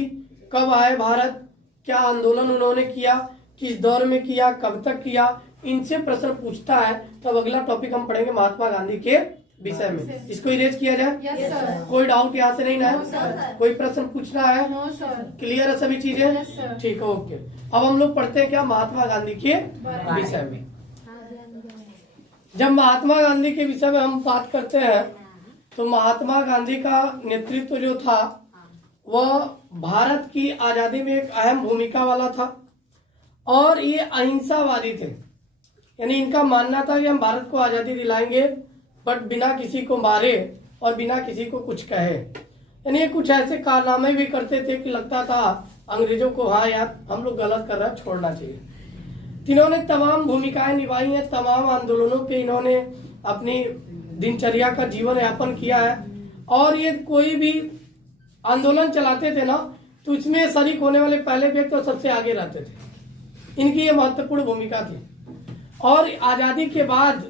कब आए भारत, क्या आंदोलन उन्होंने किया, किस दौर में किया, कब तक किया, इनसे प्रश्न पूछता है। तब अगला टॉपिक हम पढ़ेंगे महात्मा गांधी के विषय में। इसको इरेज किया जाए? Yes sir. कोई डाउट यहाँ से नहीं ना नो सर। है? कोई प्रश्न पूछना है? No sir. क्लियर है सभी चीजें? Yes sir. ठीक है, ओके। अब हम लोग पढ़ते हैं क्या महात्मा गांधी के विषय में। जब महात्मा गांधी के विषय में हम बात करते हैं तो महात्मा गांधी का नेतृत्व जो था वह भारत की आजादी में एक अहम भूमिका वाला था, और ये अहिंसावादी थे। यानी इनका मानना था कि हम भारत को आजादी दिलाएंगे, बट बिना किसी को मारे और बिना किसी को कुछ कहे। यानी ये कुछ ऐसे कारनामे भी करते थे कि लगता था अंग्रेजों को हाँ यार हम लोग गलत कर रहे हैं, छोड़ना चाहिए। इन्होंने तमाम भूमिकाएं निभाई हैं, तमाम आंदोलनों पे इन्होंने अपनी दिनचर्या का जीवन यापन किया है, और ये कोई भी आंदोलन चलाते थे ना तो इसमें शरीक होने वाले पहले व्यक्ति और सबसे आगे रहते थे। इनकी ये महत्वपूर्ण भूमिका थी। और आजादी के बाद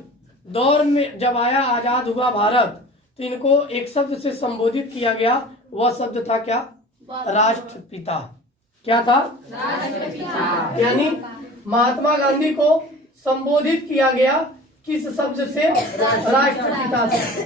दौर में जब आया, आजाद हुआ भारत, तो इनको एक शब्द से संबोधित किया गया, वह शब्द था क्या? राष्ट्रपिता। क्या था? राष्ट्रपिता। यानी महात्मा गांधी को संबोधित किया गया किस शब्द से? राष्ट्रपिता से।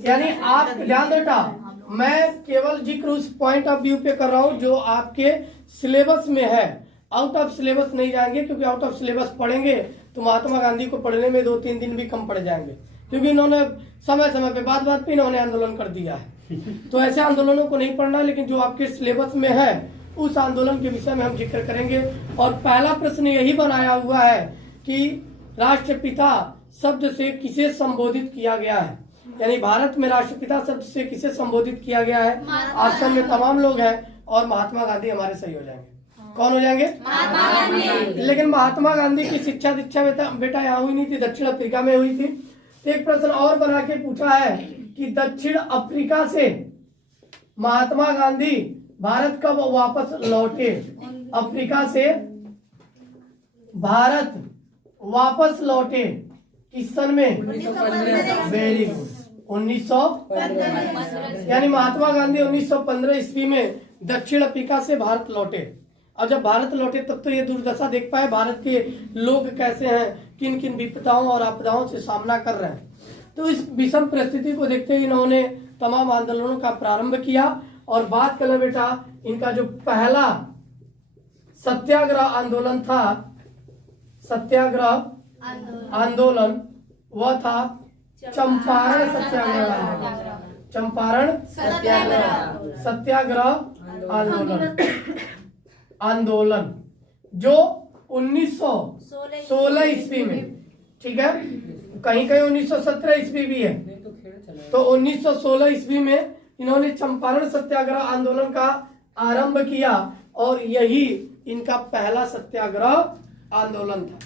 यानी आप ध्यान देता, मैं केवल जिक्र उस पॉइंट ऑफ व्यू पे कर रहा हूँ जो आपके सिलेबस में है, आउट ऑफ सिलेबस नहीं जाएंगे, क्योंकि आउट ऑफ सिलेबस पढ़ेंगे तो महात्मा गांधी को पढ़ने में 2-3 दिन भी कम पड़ जाएंगे, क्योंकि इन्होंने समय समय पे बात पे इन्होंने आंदोलन कर दिया है। तो ऐसे आंदोलनों को नहीं पढ़ना, लेकिन जो आपके सिलेबस में है उस आंदोलन के विषय में हम जिक्र करेंगे। और पहला प्रश्न यही बनाया हुआ है कि राष्ट्रपिता शब्द से किसे संबोधित किया गया है, यानी भारत में राष्ट्रपिता शब्द से किसे संबोधित किया गया है। ऑप्शन में तमाम लोग हैं और महात्मा गांधी हमारे सही हो जाएंगे। कौन हो जाएंगे? महात्मा गांधी। लेकिन महात्मा गांधी की शिक्षा दीक्षा बेटा यहाँ हुई नहीं थी, दक्षिण अफ्रीका में हुई थी। तो एक प्रश्न और बना के पूछा है कि दक्षिण अफ्रीका से महात्मा गांधी भारत कब वापस लौटे? अफ्रीका से भारत वापस लौटे किस सन में? 1915। Very good, 1915। यानी महात्मा गांधी 1915 ईस्वी में दक्षिण अफ्रीका से भारत लौटे। और जब भारत लौटे तब तो ये दुर्दशा देख पाए भारत के लोग कैसे हैं, किन किन विपदाओं और आपदाओं से सामना कर रहे हैं। तो इस विषम परिस्थिति को देखते हुए इन्होंने तमाम आंदोलनों का प्रारंभ किया। और बात करें बेटा, इनका जो पहला सत्याग्रह आंदोलन था, सत्याग्रह आंदोलन, वह था चंपारण सत्याग्रह। चंपारण सत्याग्रह आंदोलन जो 1916 ईस्वी में, ठीक है, कहीं कहीं 1917 ईस्वी भी है, तो 1916 ईस्वी में इन्होंने चंपारण सत्याग्रह आंदोलन का आरंभ किया, और यही इनका पहला सत्याग्रह आंदोलन था।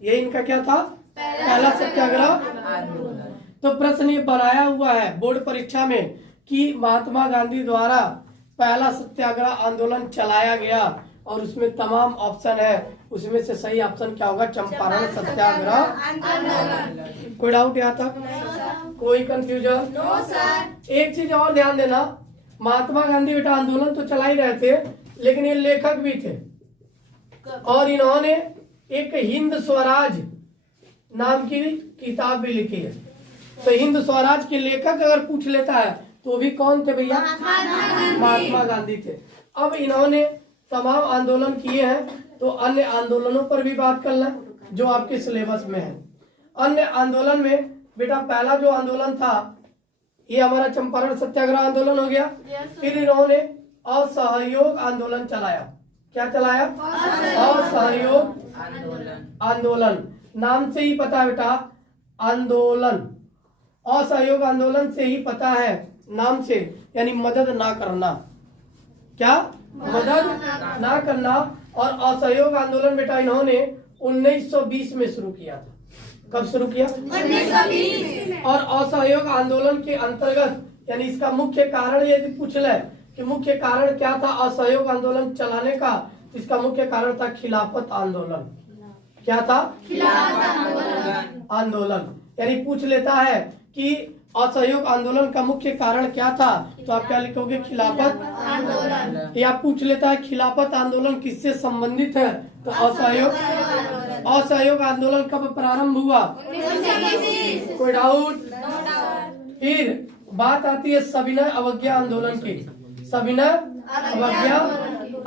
ये इनका क्या था? पहला सत्याग्रह। तो प्रश्न ये बनाया हुआ है बोर्ड परीक्षा में कि महात्मा गांधी द्वारा पहला सत्याग्रह आंदोलन चलाया गया, और उसमें तमाम ऑप्शन है, उसमें से सही ऑप्शन क्या होगा? चंपारण सत्याग्रह। कोई डाउट यहाँ तक? कोई कंफ्यूजन? No sir. एक चीज और ध्यान देना, महात्मा गांधी बेटा आंदोलन तो चला ही रहे थे, लेकिन ये लेखक भी थे, और इन्होंने एक हिंद स्वराज नाम की किताब भी लिखी है। तो हिंद स्वराज के लेखक अगर पूछ लेता है तो भी कौन थे भैया? महात्मा गांधी थे। अब इन्होंने तमाम आंदोलन किए हैं, तो अन्य आंदोलनों पर भी बात कर लें जो आपके सिलेबस में है। अन्य आंदोलन में बेटा पहला जो आंदोलन था ये हमारा चंपारण सत्याग्रह आंदोलन हो गया। फिर इन्होंने असहयोग आंदोलन चलाया। क्या चलाया? असहयोग आंदोलन। नाम से ही पता है बेटा, आंदोलन। असहयोग आंदोलन से ही पता है, नाम से, यानी मदद ना करना। क्या? मदद ना करना। और असहयोग आंदोलन बेटा इन्होंने 1920 में शुरू किया था। कब शुरू किया? 1920। और असहयोग आंदोलन के अंतर्गत, यानी इसका मुख्य कारण यदि पूछ ले कि मुख्य कारण क्या था असहयोग आंदोलन चलाने का, इसका मुख्य कारण था खिलाफत आंदोलन। क्या था? खिलाफत आंदोलन। यानी पूछ लेता है कि असहयोग आंदोलन का मुख्य कारण क्या था, तो आप क्या लिखोगे? खिलाफत आंदोलन। या पूछ लेता है खिलाफत आंदोलन किससे संबंधित है, तो असहयोग आंदोलन कब प्रारंभ हुआ? 1920। कोई डाउट? फिर बात आती है सविनय अवज्ञा आंदोलन की। सविनय अवज्ञा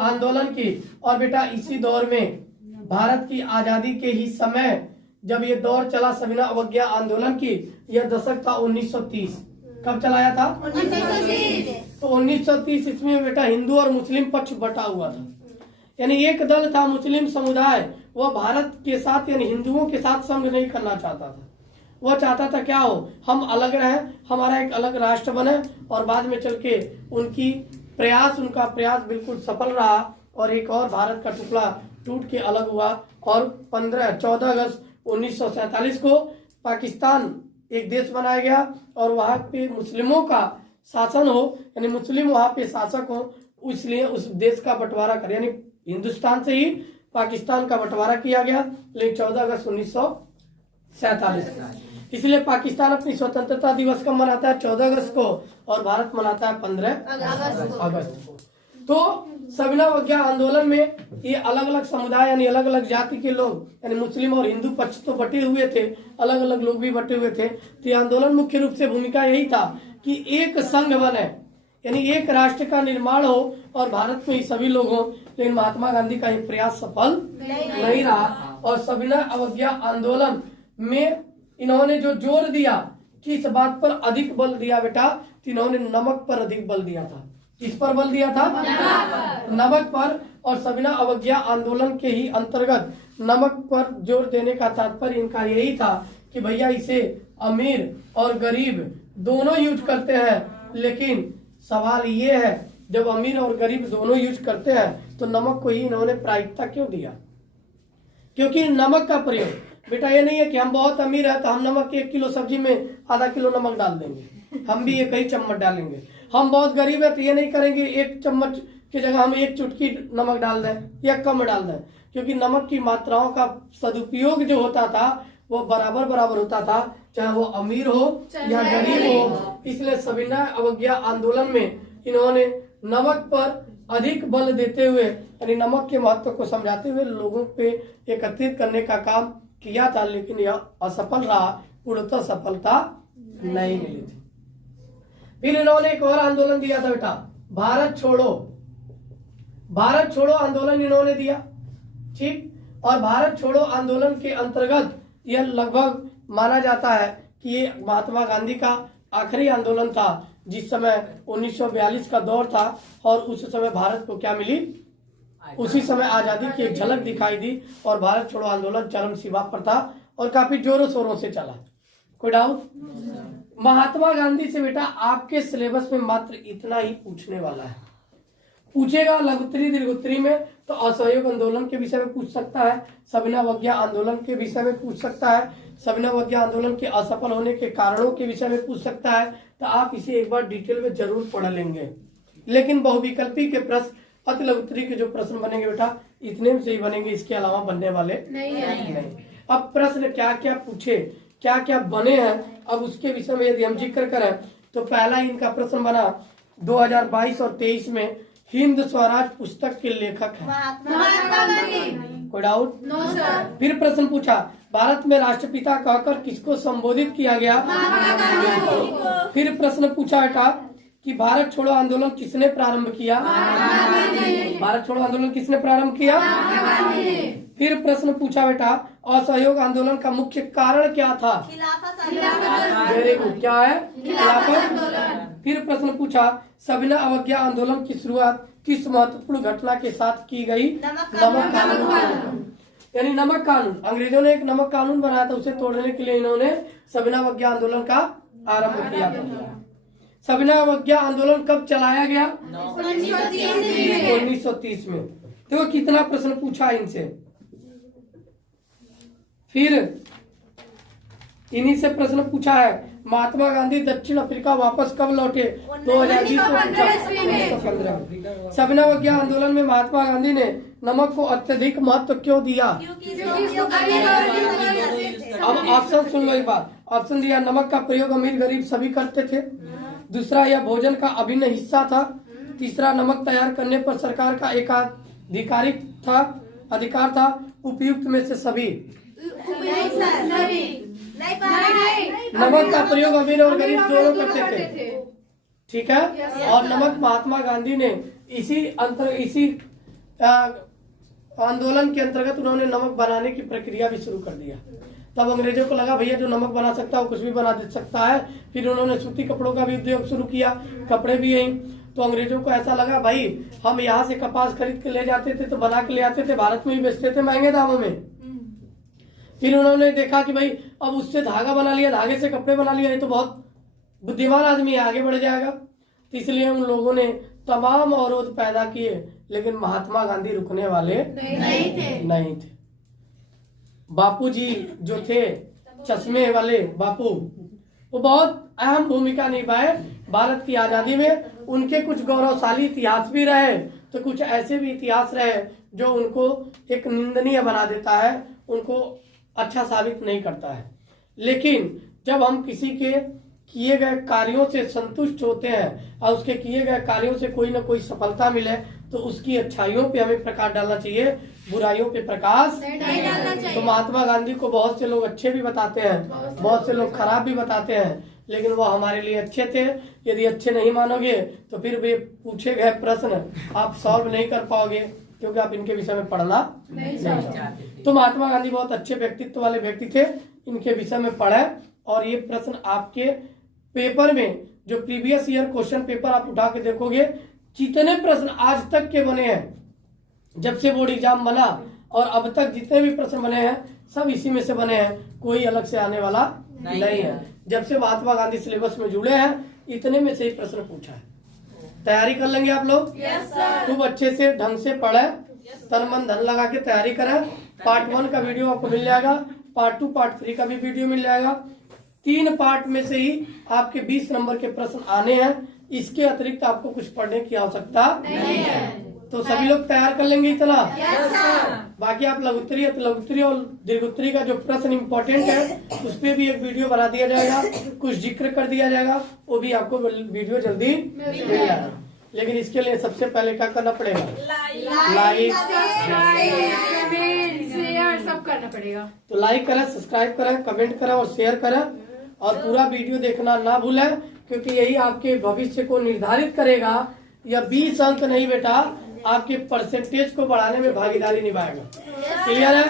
आंदोलन की। और बेटा इसी दौर में, भारत की आजादी के ही समय जब ये दौर चला सविनय अवज्ञा आंदोलन की, यह दशक था 1930। कब चलाया था? 1930। तो 1930 इसमें बेटा हिंदू और मुस्लिम पक्ष बटा हुआ था। यानी एक दल था मुस्लिम समुदाय, वह भारत के साथ यानी हिंदुओं के साथ संग नहीं करना चाहता था। वह चाहता था क्या हो, हम अलग रहें, हमारा एक अलग राष्ट्र बने। और बाद में चल के उनका प्रयास बिल्कुल सफल रहा और एक और भारत का टुकड़ा टूट के अलग हुआ। और 14 अगस्त 1947 को पाकिस्तान एक देश बनाया गया और वहाँ पे मुस्लिमों का शासन हो, यानी मुस्लिम वहाँ पे शासक हो, इसलिए उस देश का बंटवारा कर, यानी हिंदुस्तान से ही पाकिस्तान का बंटवारा किया गया, लेकिन 14 अगस्त 1947। इसलिए पाकिस्तान अपनी स्वतंत्रता दिवस कब मनाता है? 14 अगस्त को, और भारत मनाता है 15 अगस्त को। तो सविनय अवज्ञा आंदोलन में ये अलग अलग समुदाय यानी अलग अलग जाति के लोग, यानी मुस्लिम और हिंदू पक्ष तो बटे हुए थे, अलग अलग लोग भी बटे हुए थे। तो ये आंदोलन मुख्य रूप से भूमिका यही था कि एक संघ बने, यानी एक राष्ट्र का निर्माण हो और भारत में ही सभी लोग हों। लेकिन महात्मा गांधी का ये प्रयास सफल नहीं रहा। और सविनय अवज्ञा आंदोलन में इन्होंने जो जोर दिया, किस बात पर अधिक बल दिया बेटा, तो इन्होंने नमक पर अधिक बल दिया था। किस पर बल दिया था? नमक पर। और सविनय अवज्ञा आंदोलन के ही अंतर्गत नमक पर जोर देने का तात्पर्य इनका यही था कि भैया इसे अमीर और गरीब दोनों यूज करते हैं, लेकिन सवाल ये है जब अमीर और गरीब दोनों यूज करते हैं तो नमक को ही इन्होंने प्राथमिकता क्यों दिया? क्योंकि नमक का प्रयोग बेटा ये नहीं है कि हम बहुत अमीर है तो हम नमक 1 किलो सब्जी में आधा किलो नमक डाल देंगे, हम भी 1 ही चम्मच डालेंगे। हम बहुत गरीब है तो ये नहीं करेंगे 1 चम्मच की जगह हम 1 चुटकी नमक डाल दें या कम डाल दें, क्योंकि नमक की मात्राओं का सदुपयोग जो होता था वो बराबर बराबर होता था, चाहे वो अमीर हो या गरीब हो। इसलिए सविनय अवज्ञा आंदोलन में इन्होंने नमक पर अधिक बल देते हुए, यानी नमक के महत्व को समझाते हुए लोगों पे एकत्रित करने का काम किया था, लेकिन यह असफल रहा, पूर्णतः सफलता नहीं मिली थी। फिर इन्होंने एक और आंदोलन दिया था बेटा, भारत छोड़ो। भारत छोड़ो आंदोलन इन्होंने दिया, ठीक। और भारत छोड़ो आंदोलन के अंतर्गत यह लगभग माना जाता है कि ये महात्मा गांधी का आखिरी आंदोलन था, जिस समय 1942 का दौर था और उस समय भारत को क्या मिली, उसी समय आजादी की एक झलक दिखाई दी और भारत छोड़ो आंदोलन चरम सीमा पर था और काफी जोरों शोरों से चला। कोई डाउट? महात्मा गांधी से बेटा आपके सिलेबस में मात्र इतना ही पूछने वाला है। पूछेगा लघुत्तरी दीर्घोत्तरी में तो असहयोग आंदोलन के विषय में पूछ सकता है, सविनय अवज्ञा आंदोलन के विषय में पूछ सकता है, सविनय अवज्ञा आंदोलन के असफल होने के कारणों के विषय में पूछ सकता है। तो आप इसे एक बार डिटेल में जरूर पढ़ लेंगे। लेकिन बहुविकल्पी के प्रश्न, अति लघुत्तरी के जो प्रश्न बनेंगे बेटा इतने से ही बनेंगे, इसके अलावा बनने वाले नहीं। अब प्रश्न क्या क्या पूछे, क्या क्या बने हैं, अब उसके विषय में यदि हम जिक्र करें तो पहला इनका प्रश्न बना 2022 और 23 में हिंद स्वराज पुस्तक के लेखक हैं महात्मा गांधी। कोई डाउट? No sir. फिर प्रश्न पूछा भारत में राष्ट्रपिता कहकर किसको संबोधित किया गया? महात्मा गांधी को। फिर प्रश्न पूछा बेटा कि भारत छोड़ो आंदोलन किसने प्रारंभ किया? भारत छोड़ो आंदोलन किसने प्रारंभ किया? फिर प्रश्न पूछा बेटा, असहयोग आंदोलन का मुख्य कारण क्या था? खिलाफत वेरी गुड, क्या है? खिलाफत खिलाफत। आंदोलन। फिर प्रश्न पूछा, सविनय अवज्ञा आंदोलन की शुरुआत किस महत्वपूर्ण घटना के साथ की गई? नमक कानून। यानी नमक कानून, अंग्रेजों ने एक नमक कानून बनाया था, उसे तोड़ने के लिए इन्होंने सविनय अवज्ञा आंदोलन का आरंभ किया था। सविनय अवज्ञा आंदोलन कब चलाया गया? 1930 में। देखो कितना प्रश्न पूछा इनसे। फिर इन्हीं से प्रश्न पूछा है, महात्मा गांधी दक्षिण अफ्रीका वापस कब लौटे? 1915। सविनय अवज्ञा आंदोलन में महात्मा गांधी ने नमक को अत्यधिक महत्व क्यों दिया? अब ऑप्शन सुन लो एक बार। ऑप्शन दिया, नमक का प्रयोग अमीर गरीब सभी करते थे। दूसरा, यह भोजन का अभिन्न हिस्सा था। तीसरा, नमक तैयार करने पर सरकार का अधिकार था। उपयुक्त में से सभी। नमक का प्रयोग अमीर और गरीब दोनों करते थे, ठीक है। और नमक महात्मा गांधी ने इसी आंदोलन के अंतर्गत उन्होंने नमक बनाने की प्रक्रिया भी शुरू कर दिया। तब अंग्रेजों को लगा भैया जो नमक बना सकता है वो कुछ भी बना दे सकता है। फिर उन्होंने सूती कपड़ों का भी उद्योग शुरू किया, कपड़े भी यही। तो अंग्रेजों को ऐसा लगा भाई हम यहाँ से कपास खरीद के ले जाते थे तो बना के ले आते थे, भारत में ही बेचते थे महंगे दामों में। फिर उन्होंने देखा कि भाई अब उससे धागा बना लिया, धागे से कपड़े बना लिया, ये तो बहुत बुद्धिमान आदमी है, आगे बढ़ जाएगा। तो इसलिए उन लोगों ने तमाम अवरोध पैदा किए, लेकिन महात्मा गांधी रुकने वाले नहीं थे। बापूजी जो थे चश्मे वाले बापू, वो बहुत अहम भूमिका निभाए भारत की आजादी में। उनके कुछ गौरवशाली इतिहास भी रहे, तो कुछ ऐसे भी इतिहास रहे जो उनको एक निंदनीय बना देता है, उनको अच्छा साबित नहीं करता है। लेकिन जब हम किसी के किए गए कार्यों से संतुष्ट होते हैं और उसके किए गए कार्यों से कोई ना कोई सफलता मिले, तो उसकी अच्छाइयों पे हमें प्रकाश डालना चाहिए, बुराइयों पे प्रकाश नहीं डालना चाहिए। तो महात्मा गांधी को बहुत से लोग अच्छे भी बताते हैं, बहुत से लोग खराब भी बताते हैं, लेकिन वो हमारे लिए अच्छे थे। यदि अच्छे नहीं मानोगे तो फिर वे पूछे गए प्रश्न आप सॉल्व नहीं कर पाओगे, क्योंकि आप इनके विषय में पढ़ना नहीं चाहते। तो महात्मा गांधी बहुत अच्छे व्यक्तित्व वाले व्यक्ति थे, इनके विषय में पढ़े। और ये प्रश्न आपके पेपर में जो प्रीवियस ईयर क्वेश्चन पेपर आप उठा के देखोगे, जितने प्रश्न आज तक के बने हैं, जब से बोर्ड एग्जाम बना और अब तक जितने भी प्रश्न बने हैं सब इसी में से बने हैं, कोई अलग से आने वाला नहीं है। जब से महात्मा गांधी सिलेबस में जुड़े हैं, इतने में से ही प्रश्न पूछा है। तैयारी कर लेंगे आप लोग? खूब अच्छे से ढंग से पढ़े, तन मन धन लगा के तैयारी करें। पार्ट 1 का वीडियो आपको मिल जाएगा, पार्ट 2 पार्ट 3 का भी वीडियो मिल जाएगा। 3 पार्ट में से ही आपके 20 नंबर के प्रश्न आने हैं, इसके अतिरिक्त आपको कुछ पढ़ने की आवश्यकता नहीं है। तो सभी लोग तैयार कर लेंगे इतना? बाकी आप लघुत्तरी और दीर्घोत्तरी का जो प्रश्न इम्पोर्टेंट है उस पर भी एक वीडियो बना दिया जाएगा, कुछ जिक्र कर दिया जाएगा, वो भी आपको वीडियो जल्दी मिल जाएगा। लेकिन इसके लिए सबसे पहले क्या करना पड़ेगा? लाइक शेयर सब करना पड़ेगा। तो लाइक करें, सब्सक्राइब करें, कमेंट करें और शेयर करें, और पूरा वीडियो देखना ना भूलें, क्योंकि यही आपके भविष्य को निर्धारित करेगा। या 20 अंक नहीं बेटा, आपके परसेंटेज को बढ़ाने में भागीदारी निभाएगा। क्लियर है?